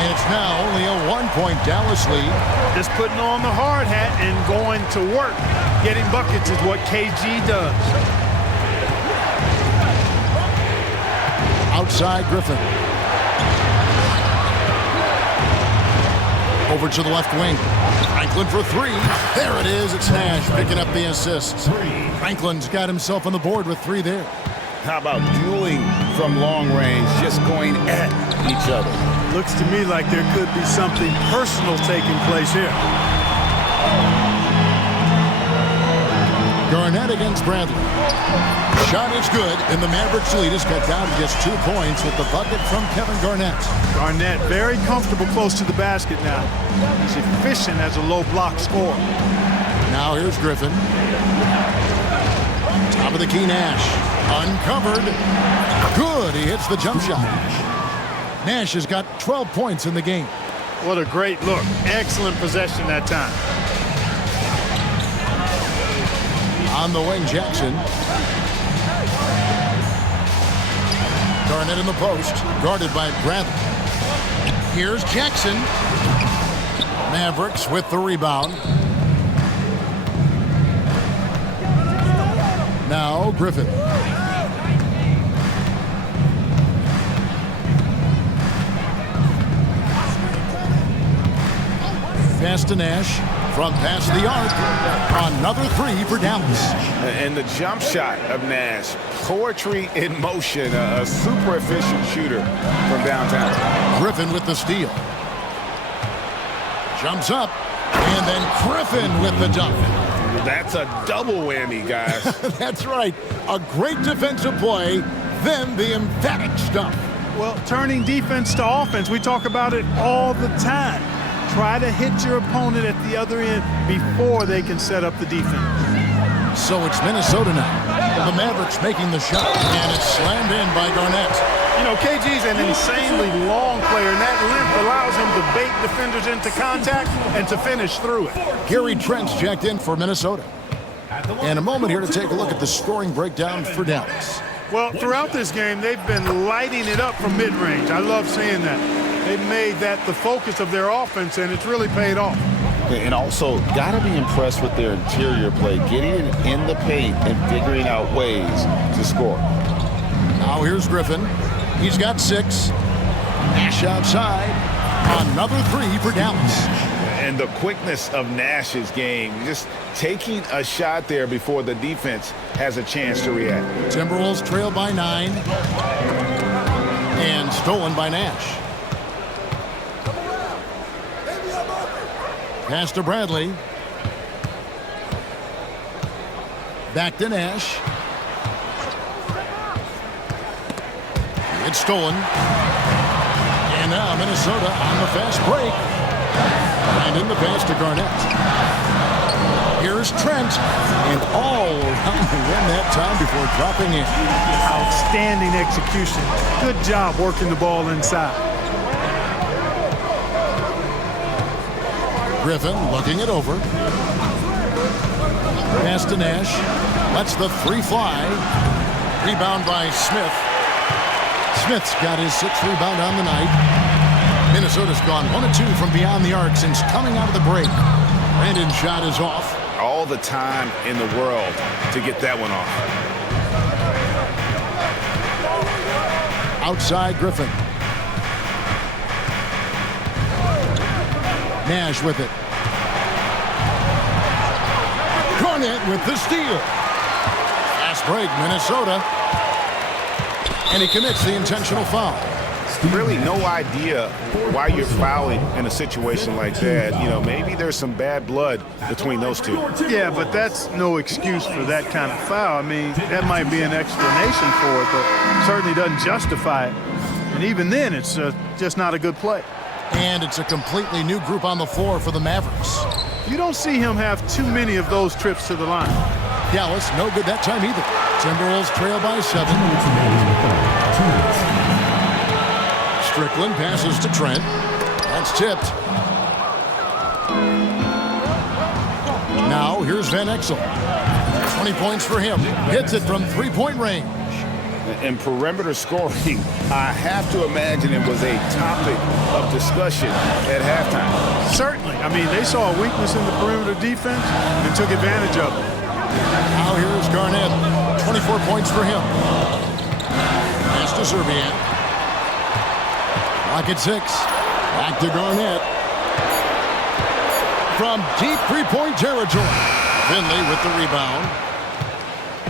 And it's now only a 1-point Dallas lead. Just putting on the hard hat and going to work. Getting buckets is what KG does. Outside Griffin. Over to the left wing. Franklin for 3. There it is. It's Nash picking up the assist. Franklin's got himself on the board with 3 there. How about dueling from long range, just going at each other? Looks to me like there could be something personal taking place here. Garnett against Bradley. Shot is good, and the Mavericks lead is cut down to just 2 points with the bucket from Kevin Garnett. Garnett very comfortable close to the basket now. He's efficient as a low block scorer. Now here's Griffin. Top of the key, Nash. Uncovered. Good. He hits the jump shot. Nash has got 12 points in the game. What a great look. Excellent possession that time. On the wing, Jackson. Garnett in the post. Guarded by Bradley. Here's Jackson. Mavericks with the rebound. Now Griffin. pass to Nash. From past the arc. Another three for Dallas. And the jump shot of Nash. Poetry in motion. A super efficient shooter from downtown. Griffin with the steal. Jumps up. And then Griffin with the dunk. That's a double whammy, guys. That's right. A great defensive play, then the emphatic stuff. Well, turning defense to offense, we talk about it all the time. Try to hit your opponent at the other end before they can set up the defense. So it's Minnesota now. The Mavericks making the shot, and it's slammed in by Garnett. You know, KG's an insanely long player, and that length allows him to bait defenders into contact and to finish through it. Gary Trent's checked in for Minnesota. And a moment here to take a look at the scoring breakdown for Dallas. Well, throughout this game, they've been lighting it up from mid-range. I love seeing that. They've made that the focus of their offense, and it's really paid off. And also, got to be impressed with their interior play, getting it in the paint and figuring out ways to score. Now here's Griffin. He's got 6. Nash outside. Another three for Dallas. And the quickness of Nash's game, just taking a shot there before the defense has a chance to react. Timberwolves trail by 9. And stolen by Nash. Pass to Bradley. Back to Nash. It's stolen. And now Minnesota on the fast break. And in the pass to Garnett. Here's Trent. And all around the rim that time before dropping in. Outstanding execution. Good job working the ball inside. Griffin looking it over. Pass to Nash. Lets the three fly. Rebound by Smith. Smith's got his 6th rebound on the night. Minnesota's gone 1 of 2 from beyond the arc since coming out of the break. Brandon's shot is off. All the time in the world to get that one off. Outside Griffin. Nash with it. Garnett with the steal. Fast break, Minnesota. And he commits the intentional foul. Really no idea why you're fouling in a situation like that. You know, maybe there's some bad blood between those two. Yeah, but that's no excuse for that kind of foul. I mean, that might be an explanation for it, but certainly doesn't justify it. And even then, it's just not a good play. And it's a completely new group on the floor for the Mavericks. You don't see him have too many of those trips to the line. Dallas, no good that time either. Timberwolves trail by 7. Strickland passes to Trent. That's tipped. Now here's Van Exel. 20 points for him. Hits it from three-point range. And perimeter scoring, I have to imagine it was a topic of discussion at halftime. Certainly. I mean, they saw a weakness in the perimeter defense and took advantage of it. Now here's Garnett. 24 points for him. Pass to Serbian. Lock at 6. Back to Garnett. From deep three-point territory. Finley with the rebound.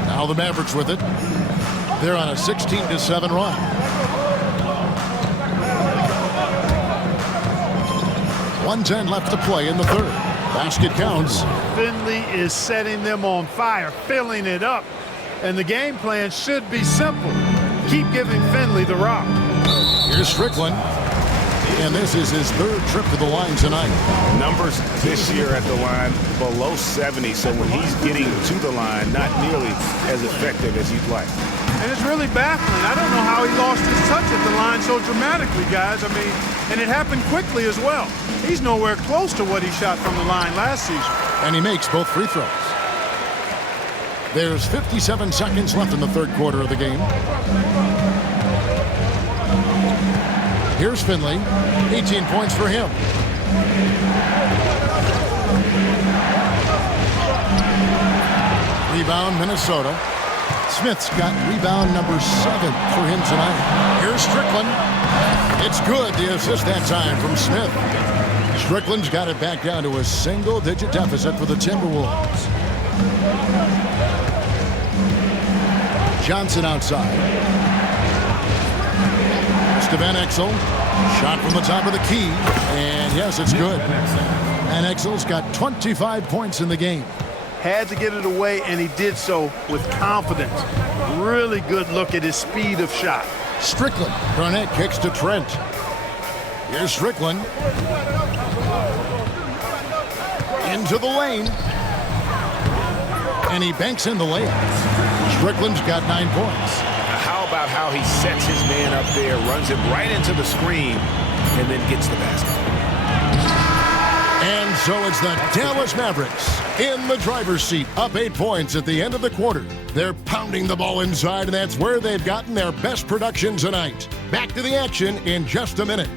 Now the Mavericks with it. They're on a 16-7 run. .110 left to play in the third. Basket counts. Finley is setting them on fire, filling it up. And the game plan should be simple. Keep giving Finley the rock. Here's Strickland. And this is his 3rd trip to the line tonight. Numbers this year at the line below 70, so when he's getting to the line, not nearly as effective as you'd like. And it's really baffling. I don't know how he lost his touch at the line so dramatically, guys. I mean, and it happened quickly as well. He's nowhere close to what he shot from the line last season. And he makes both free throws. There's 57 seconds left in the third quarter of the game. Here's Finley. 18 points for him. Rebound, Minnesota. Smith's got rebound number 7 for him tonight. Here's Strickland. It's good. The assist that time from Smith. Strickland's got it back down to a single-digit deficit for the Timberwolves. Johnson outside. To Van Exel. Shot from the top of the key. And yes, it's good. Van Exel's got 25 points in the game. Had to get it away, and he did so with confidence. Really good look at his speed of shot. Strickland. Garnett kicks to Trent. Here's Strickland. Into the lane. And he banks in the layup. Strickland's got 9 points. How about how he sets his man up there, runs him right into the screen, and then gets the basket. And so it's the Dallas Mavericks in the driver's seat, up 8 points at the end of the quarter. They're pounding the ball inside, and that's where they've gotten their best production tonight. Back to the action in just a minute.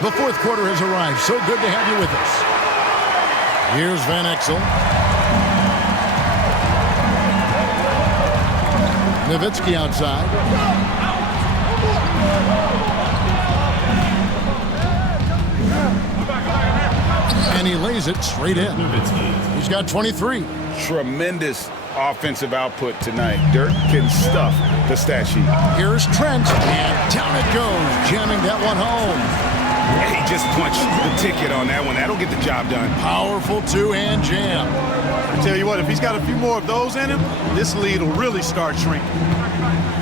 The fourth quarter has arrived. So good to have you with us. Here's Van Exel. Nowitzki outside. And he lays it straight in. He's got 23. Tremendous offensive output tonight. Dirk can stuff the stat sheet. Here's Trent. And down it goes, jamming that one home. He just punched the ticket on that one. That'll get the job done. Powerful two-hand jam. I tell you what, if he's got a few more of those in him, this lead will really start shrinking.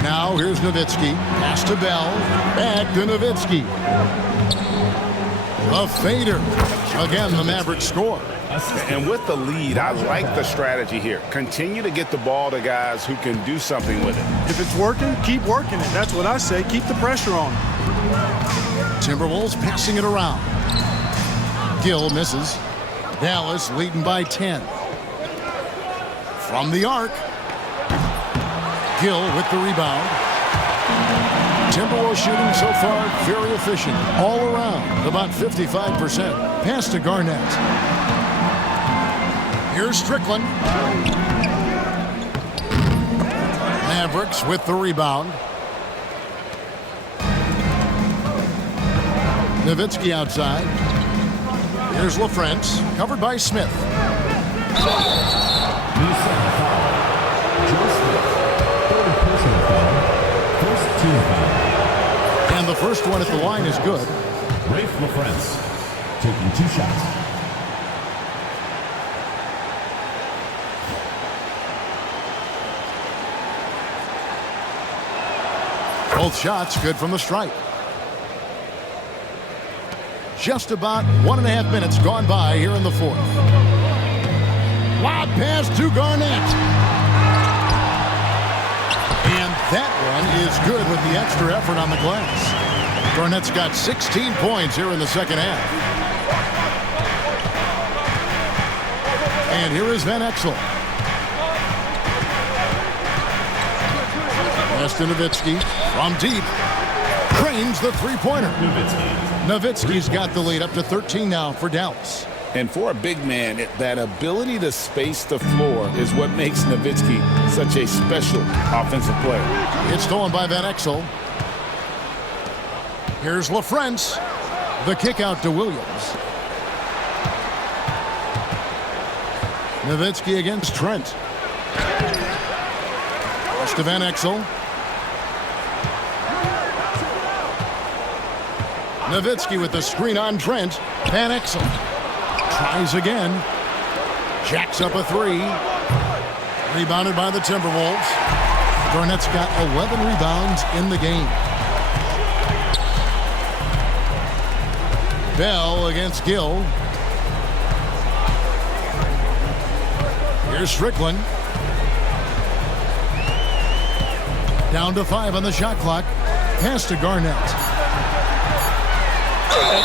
Now here's Nowitzki. Pass to Bell. Back to Nowitzki. A fader. Again, the Mavericks score. And with the lead, I like the strategy here. Continue to get the ball to guys who can do something with it. If it's working, keep working it. That's what I say. Keep the pressure on him. Timberwolves passing it around. Gill misses. Dallas leading by 10. From the arc. Gill with the rebound. Timberwolves shooting so far very efficient. All around, about 55%. Pass to Garnett. Here's Strickland. Mavericks with the rebound. Nowitzki outside. Here's LaFrance, covered by Smith. And the first one at the line is good. Rafe LaFrance taking 2 shots. Both shots good from the stripe. Just about 1.5 minutes gone by here in the fourth. Lob pass to Garnett. And that one is good with the extra effort on the glass. Garnett's got 16 points here in the second half. And here is Van Exel. Pass to Nowitzki from deep. Cranes the three-pointer. Nowitzki's got the lead up to 13 now for Dallas. And for a big man, that ability to space the floor is what makes Nowitzki such a special offensive player. It's stolen by Van Exel. Here's LaFrance. The kick out to Williams. Nowitzki against Trent. Pass to Van Exel. Nowitzki with the screen on Trent. Van Exel tries again. Jacks up a three. Rebounded by the Timberwolves. Garnett's got 11 rebounds in the game. Bell against Gill. Here's Strickland. Down to 5 on the shot clock. Pass to Garnett.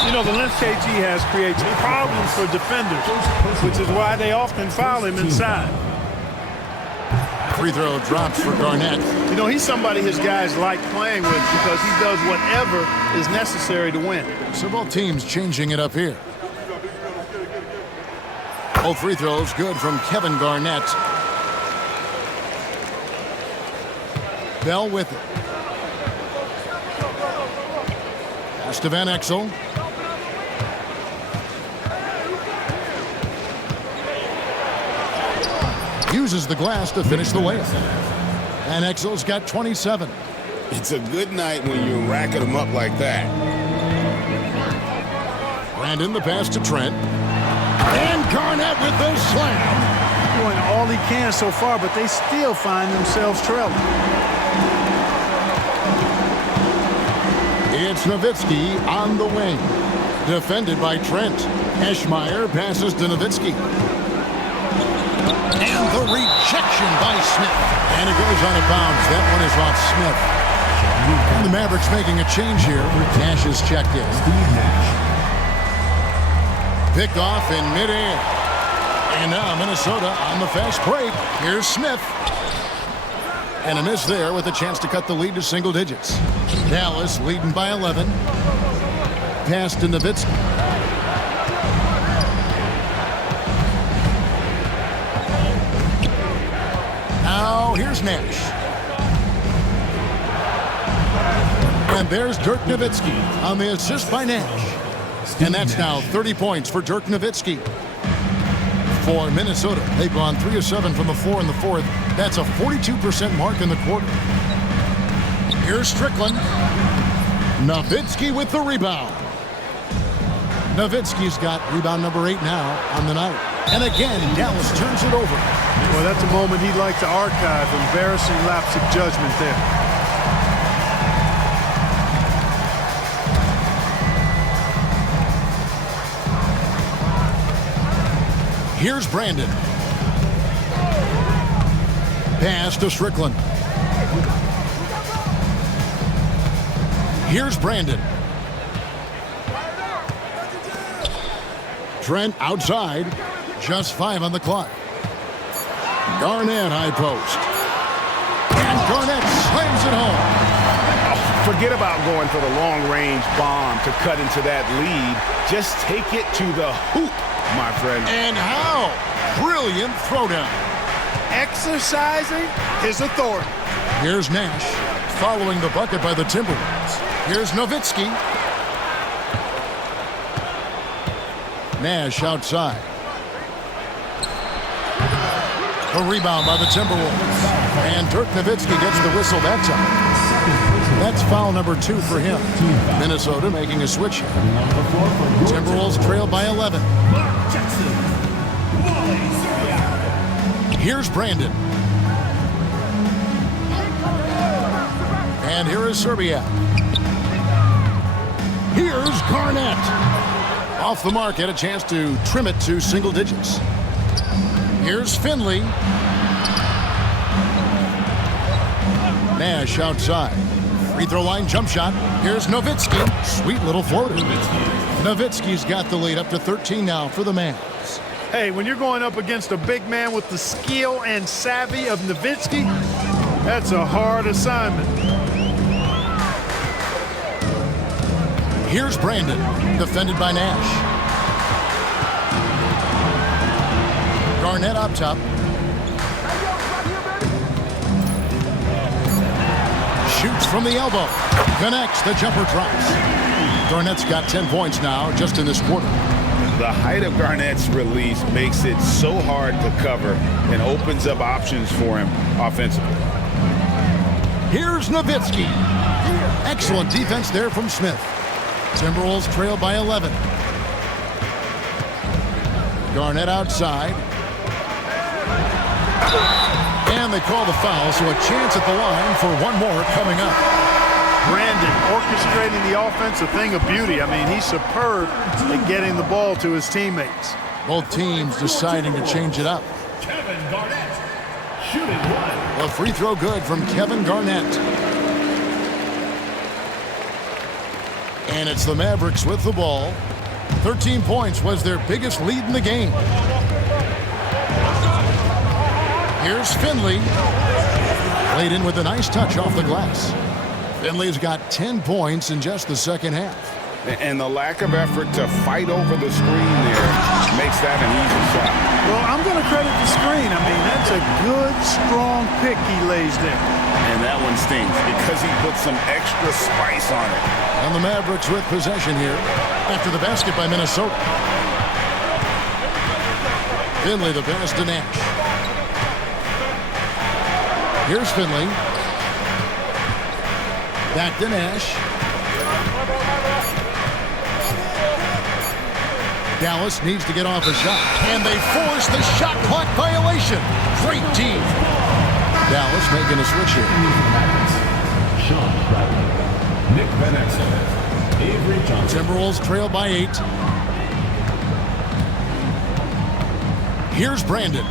You know, the length KG has creates problems for defenders, which is why they often foul him inside. free throw drops for Garnett. You know, he's somebody his guys like playing with because he does whatever is necessary to win. So both teams changing it up here. Both free throws good from Kevin Garnett. Bell with it. Pass to Van Exel. Uses the glass to finish the layup. Van Exel's got 27. It's a good night when you're racking them up like that. Brandon, the pass to Trent. And Garnett with the slam. Doing all he can so far, but they still find themselves trailing. It's Nowitzki on the wing. Defended by Trent. Eschmeyer passes to Nowitzki. And the rejection by Smith. And it goes out of bounds. That one is off Smith. And the Mavericks making a change here. Nash is checked in. Picked off in midair. And now Minnesota on the fast break. Here's Smith. And a miss there with a chance to cut the lead to single digits. Dallas leading by 11. Pass to Nowitzki. Now here's Nash. And there's Dirk Nowitzki on the assist by Nash. And that's now 30 points for Dirk Nowitzki. For Minnesota, they've gone 3 of 7 from the floor in the fourth. That's a 42% mark in the quarter. Here's Strickland. Nowitzki with the rebound. Nowitzki's got rebound number 8 now on the night. And again, Dallas turns it over. Well, that's a moment he'd like to archive. Embarrassing lapse of judgment there. Here's Brandon. Pass to Strickland. Here's Brandon. Trent outside. Just 5 on the clock. Garnett high post. And Garnett slams it home. Forget about going for the long-range bomb to cut into that lead. Just take it to the hoop, my friend. And how? Brilliant throwdown. Exercising his authority. Here's Nash following the bucket by the Timberwolves. Here's Nowitzki. Nash outside. The rebound by the Timberwolves. And Dirk Nowitzki gets the whistle that time. That's foul number 2 for him. Minnesota making a switch here. Timberwolves trail by 11. Here's Brandon. And here is Serbia. Here's Garnett. Off the mark, had a chance to trim it to single digits. Here's Finley. Nash outside. Free throw line jump shot. Here's Nowitzki. Sweet little floater. Nowitzki's got the lead up to 13 now for the Mavs. Hey, when you're going up against a big man with the skill and savvy of Nowitzki, that's a hard assignment. Here's Brandon, defended by Nash. Garnett up top. Shoots from the elbow. Connects, the jumper drops. Garnett's got 10 points now just in this quarter. The height of Garnett's release makes it so hard to cover and opens up options for him offensively. Here's Nowitzki. Excellent defense there from Smith. Timberwolves trail by 11. Garnett outside. And they call the foul, so a chance at the line for one more coming up. Brandon orchestrating the offense, a thing of beauty. I mean, he's superb at getting the ball to his teammates. Both teams deciding to change it up. Kevin Garnett, shooting one. A free throw good from Kevin Garnett. And it's the Mavericks with the ball. 13 points was their biggest lead in the game. Here's Finley. Played in with a nice touch off the glass. Finley's got 10 points in just the second half. And the lack of effort to fight over the screen there makes that an easy shot. Well, I'm going to credit the screen. I mean, that's a good, strong pick he lays there. And that one stings because he put some extra spice on it. And the Mavericks with possession here after the basket by Minnesota. Finley the pass to Nash. Here's Finley. Back to Nash. Dallas needs to get off a shot. And they force the shot clock violation. Great team. Dallas making a switch here. Sean Bradley, Nick Van Exel, Avery Johnson. Timberwolves trail by 8. Here's Brandon.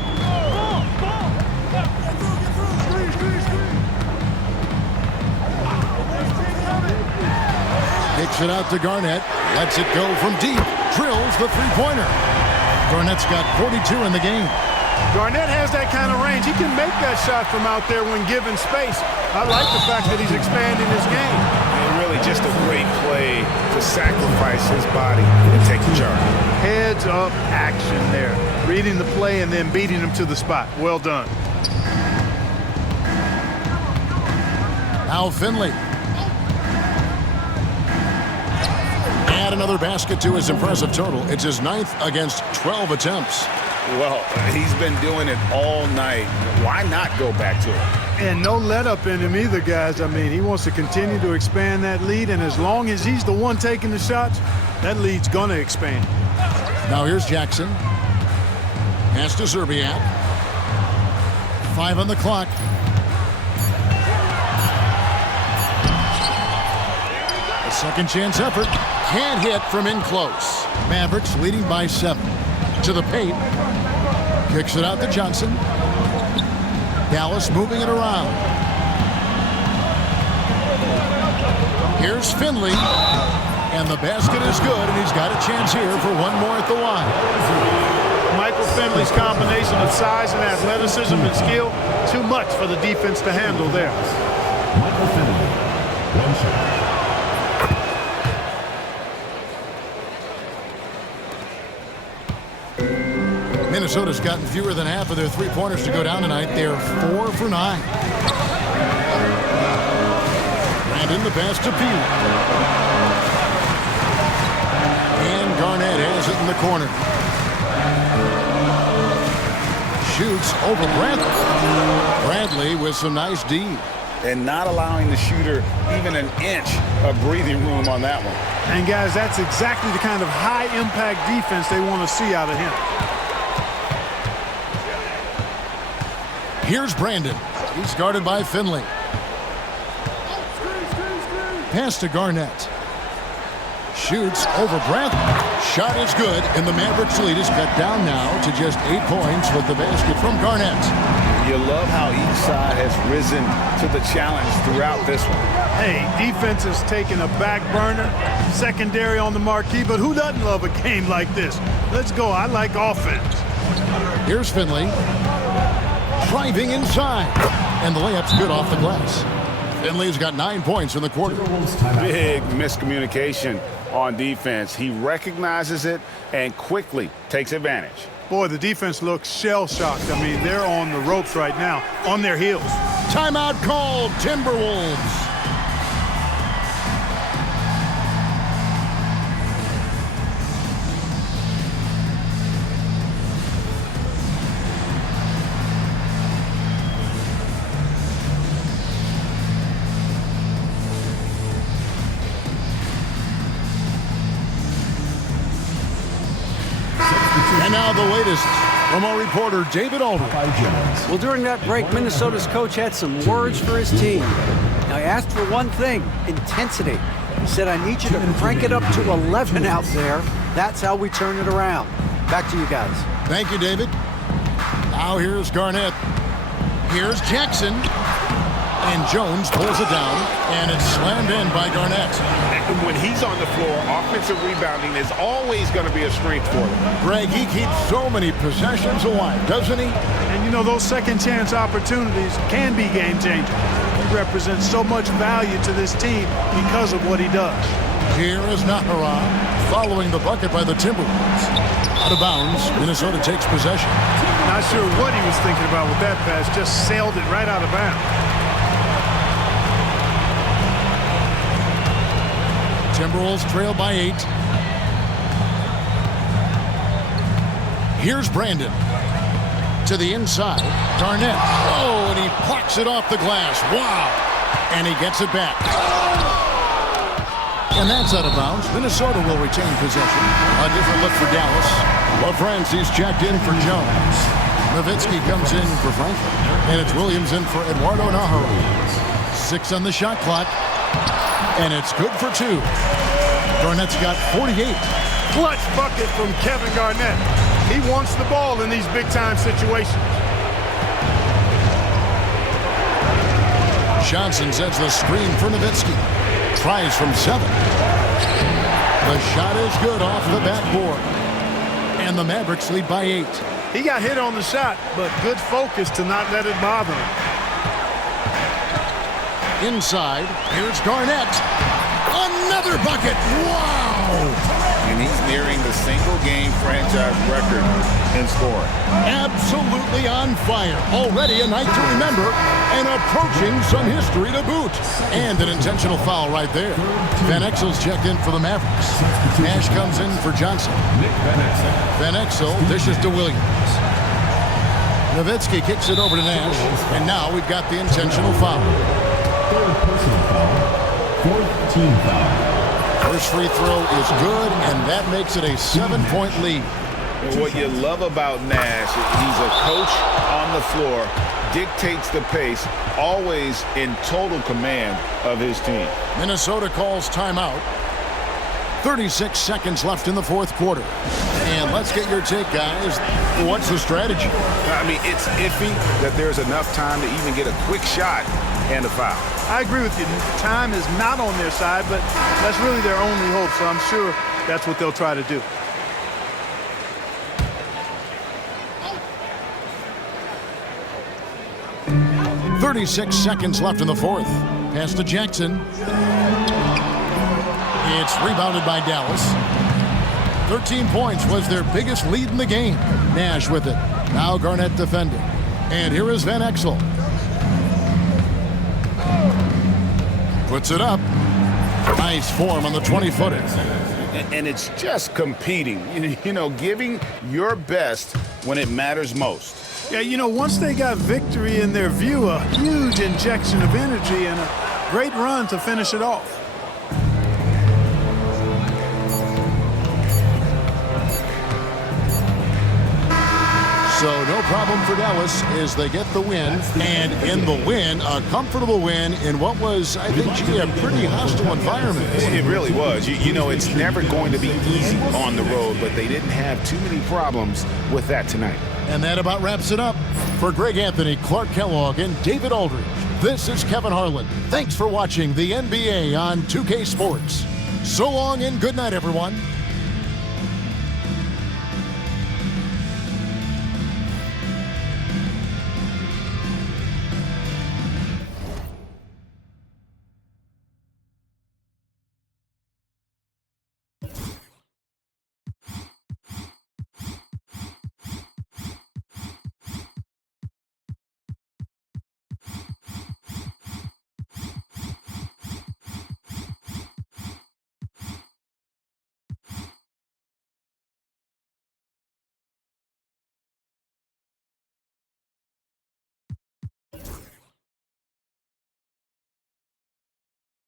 Kicks it out to Garnett. Lets it go from deep. Drills the three-pointer. Garnett's got 42 in the game. Garnett has that kind of range. He can make that shot from out there when given space. I like the fact that he's expanding his game. And really just a great play to sacrifice his body and take the charge. Heads up action there. Reading the play and then beating him to the spot. Well done. Now Finley. Add another basket to his impressive total. It's his 9th against 12 attempts. Well, he's been doing it all night. Why not go back to it? And no let up in him either, guys. I mean, he wants to continue to expand that lead, and as long as he's the one taking the shots, that lead's going to expand. Now here's Jackson. Pass to Zerbiak. 5 on the clock. A second chance effort. Can't hit from in close. Mavericks leading by 7. To the paint. Kicks it out to Johnson. Dallas moving it around. Here's Finley. And the basket is good, and he's got a chance here for one more at the line. Michael Finley's combination of size and athleticism and skill, too much for the defense to handle there. Michael Finley, one shot. Minnesota's gotten fewer than half of their three-pointers to go down tonight. They're 4 for 9. And in the pass to Peel. And Garnett has it in the corner. Shoots over Bradley. Bradley with some nice D. And not allowing the shooter even an inch of breathing room on that one. And guys, that's exactly the kind of high-impact defense they want to see out of him. Here's Brandon. He's guarded by Finley. Pass to Garnett. Shoots over Bradley. Shot is good, and the Mavericks lead is cut down now to just 8 points with the basket from Garnett. You love how each side has risen to the challenge throughout this one. Hey, defense has taken a back burner, secondary on the marquee, but who doesn't love a game like this? Let's go. I like offense. Here's Finley. Driving inside. And the layup's good off the glass. Finley's got 9 points in the quarter. Big miscommunication on defense. He recognizes it and quickly takes advantage. Boy, the defense looks shell-shocked. I mean, they're on the ropes right now, on their heels. Timeout called, Timberwolves. And now the latest from our reporter, David Aldridge. Well, during that break, Minnesota's coach had some words for his team. Now, he asked for one thing, intensity. He said, I need you to crank it up to 11 out there. That's how we turn it around. Back to you guys. Thank you, David. Now here's Garnett. Here's Jackson. And Jones pulls it down, and it's slammed in by Garnett. And when he's on the floor, offensive rebounding is always going to be a strength for him. Greg, he keeps so many possessions alive, doesn't he? And you know, those second chance opportunities can be game changers. He represents so much value to this team because of what he does. Here is Nahara following the bucket by the Timberwolves. Out of bounds, Minnesota takes possession. Not sure what he was thinking about with that pass, just sailed it right out of bounds. Timberwolves trail by 8. Here's Brandon. To the inside. Garnett. Oh, and he plucks it off the glass. Wow. And he gets it back. And that's out of bounds. Minnesota will retain possession. A different look for Dallas. LaFrancis checked in for Jones. Nowitzki comes in for Franklin. And it's Williams in for Eduardo Nahara. 6 on the shot clock. And it's good for 2. Garnett's got 48. Clutch bucket from Kevin Garnett. He wants the ball in these big-time situations. Johnson sets the screen for Nowitzki. Tries from 7. The shot is good off the backboard. And the Mavericks lead by 8. He got hit on the shot, but good focus to not let it bother him. Inside, here's Garnett. Another bucket. Wow! And he's nearing the single-game franchise record in scoring. Absolutely on fire. Already a night to remember and approaching some history to boot. And an intentional foul right there. Van Exel's checked in for the Mavericks. Nash comes in for Johnson. Van Exel dishes to Williams. Nowitzki kicks it over to Nash. And now we've got the intentional foul. Third personal foul. Fourth team foul. First free throw is good, and that makes it a 7-point lead. What you love about Nash, he's a coach on the floor, dictates the pace, always in total command of his team. Minnesota calls timeout. 36 seconds left in the fourth quarter. And let's get your take, guys. What's the strategy? I mean, it's iffy that there's enough time to even get a quick shot and a foul. I agree with you. Time is not on their side, but that's really their only hope, so I'm sure that's what they'll try to do. .36 seconds left in the fourth. Pass to Jackson. It's rebounded by Dallas. 13 points was their biggest lead in the game. Nash with it. Now Garnett defending. And here is Van Exel. Puts it up. Nice form on the 20-footer. And it's just competing, you know, giving your best when it matters most. Yeah, you know, once they got victory in their view, a huge injection of energy and a great run to finish it off. So no problem for Dallas as they get the win. And in the win, a comfortable win in what was, I think, a pretty hostile environment. It really was. You know, it's never going to be easy on the road, but they didn't have too many problems with that tonight. And that about wraps it up. For Greg Anthony, Clark Kellogg, and David Aldridge, this is Kevin Harlan. Thanks for watching the NBA on 2K Sports. So long and good night, everyone.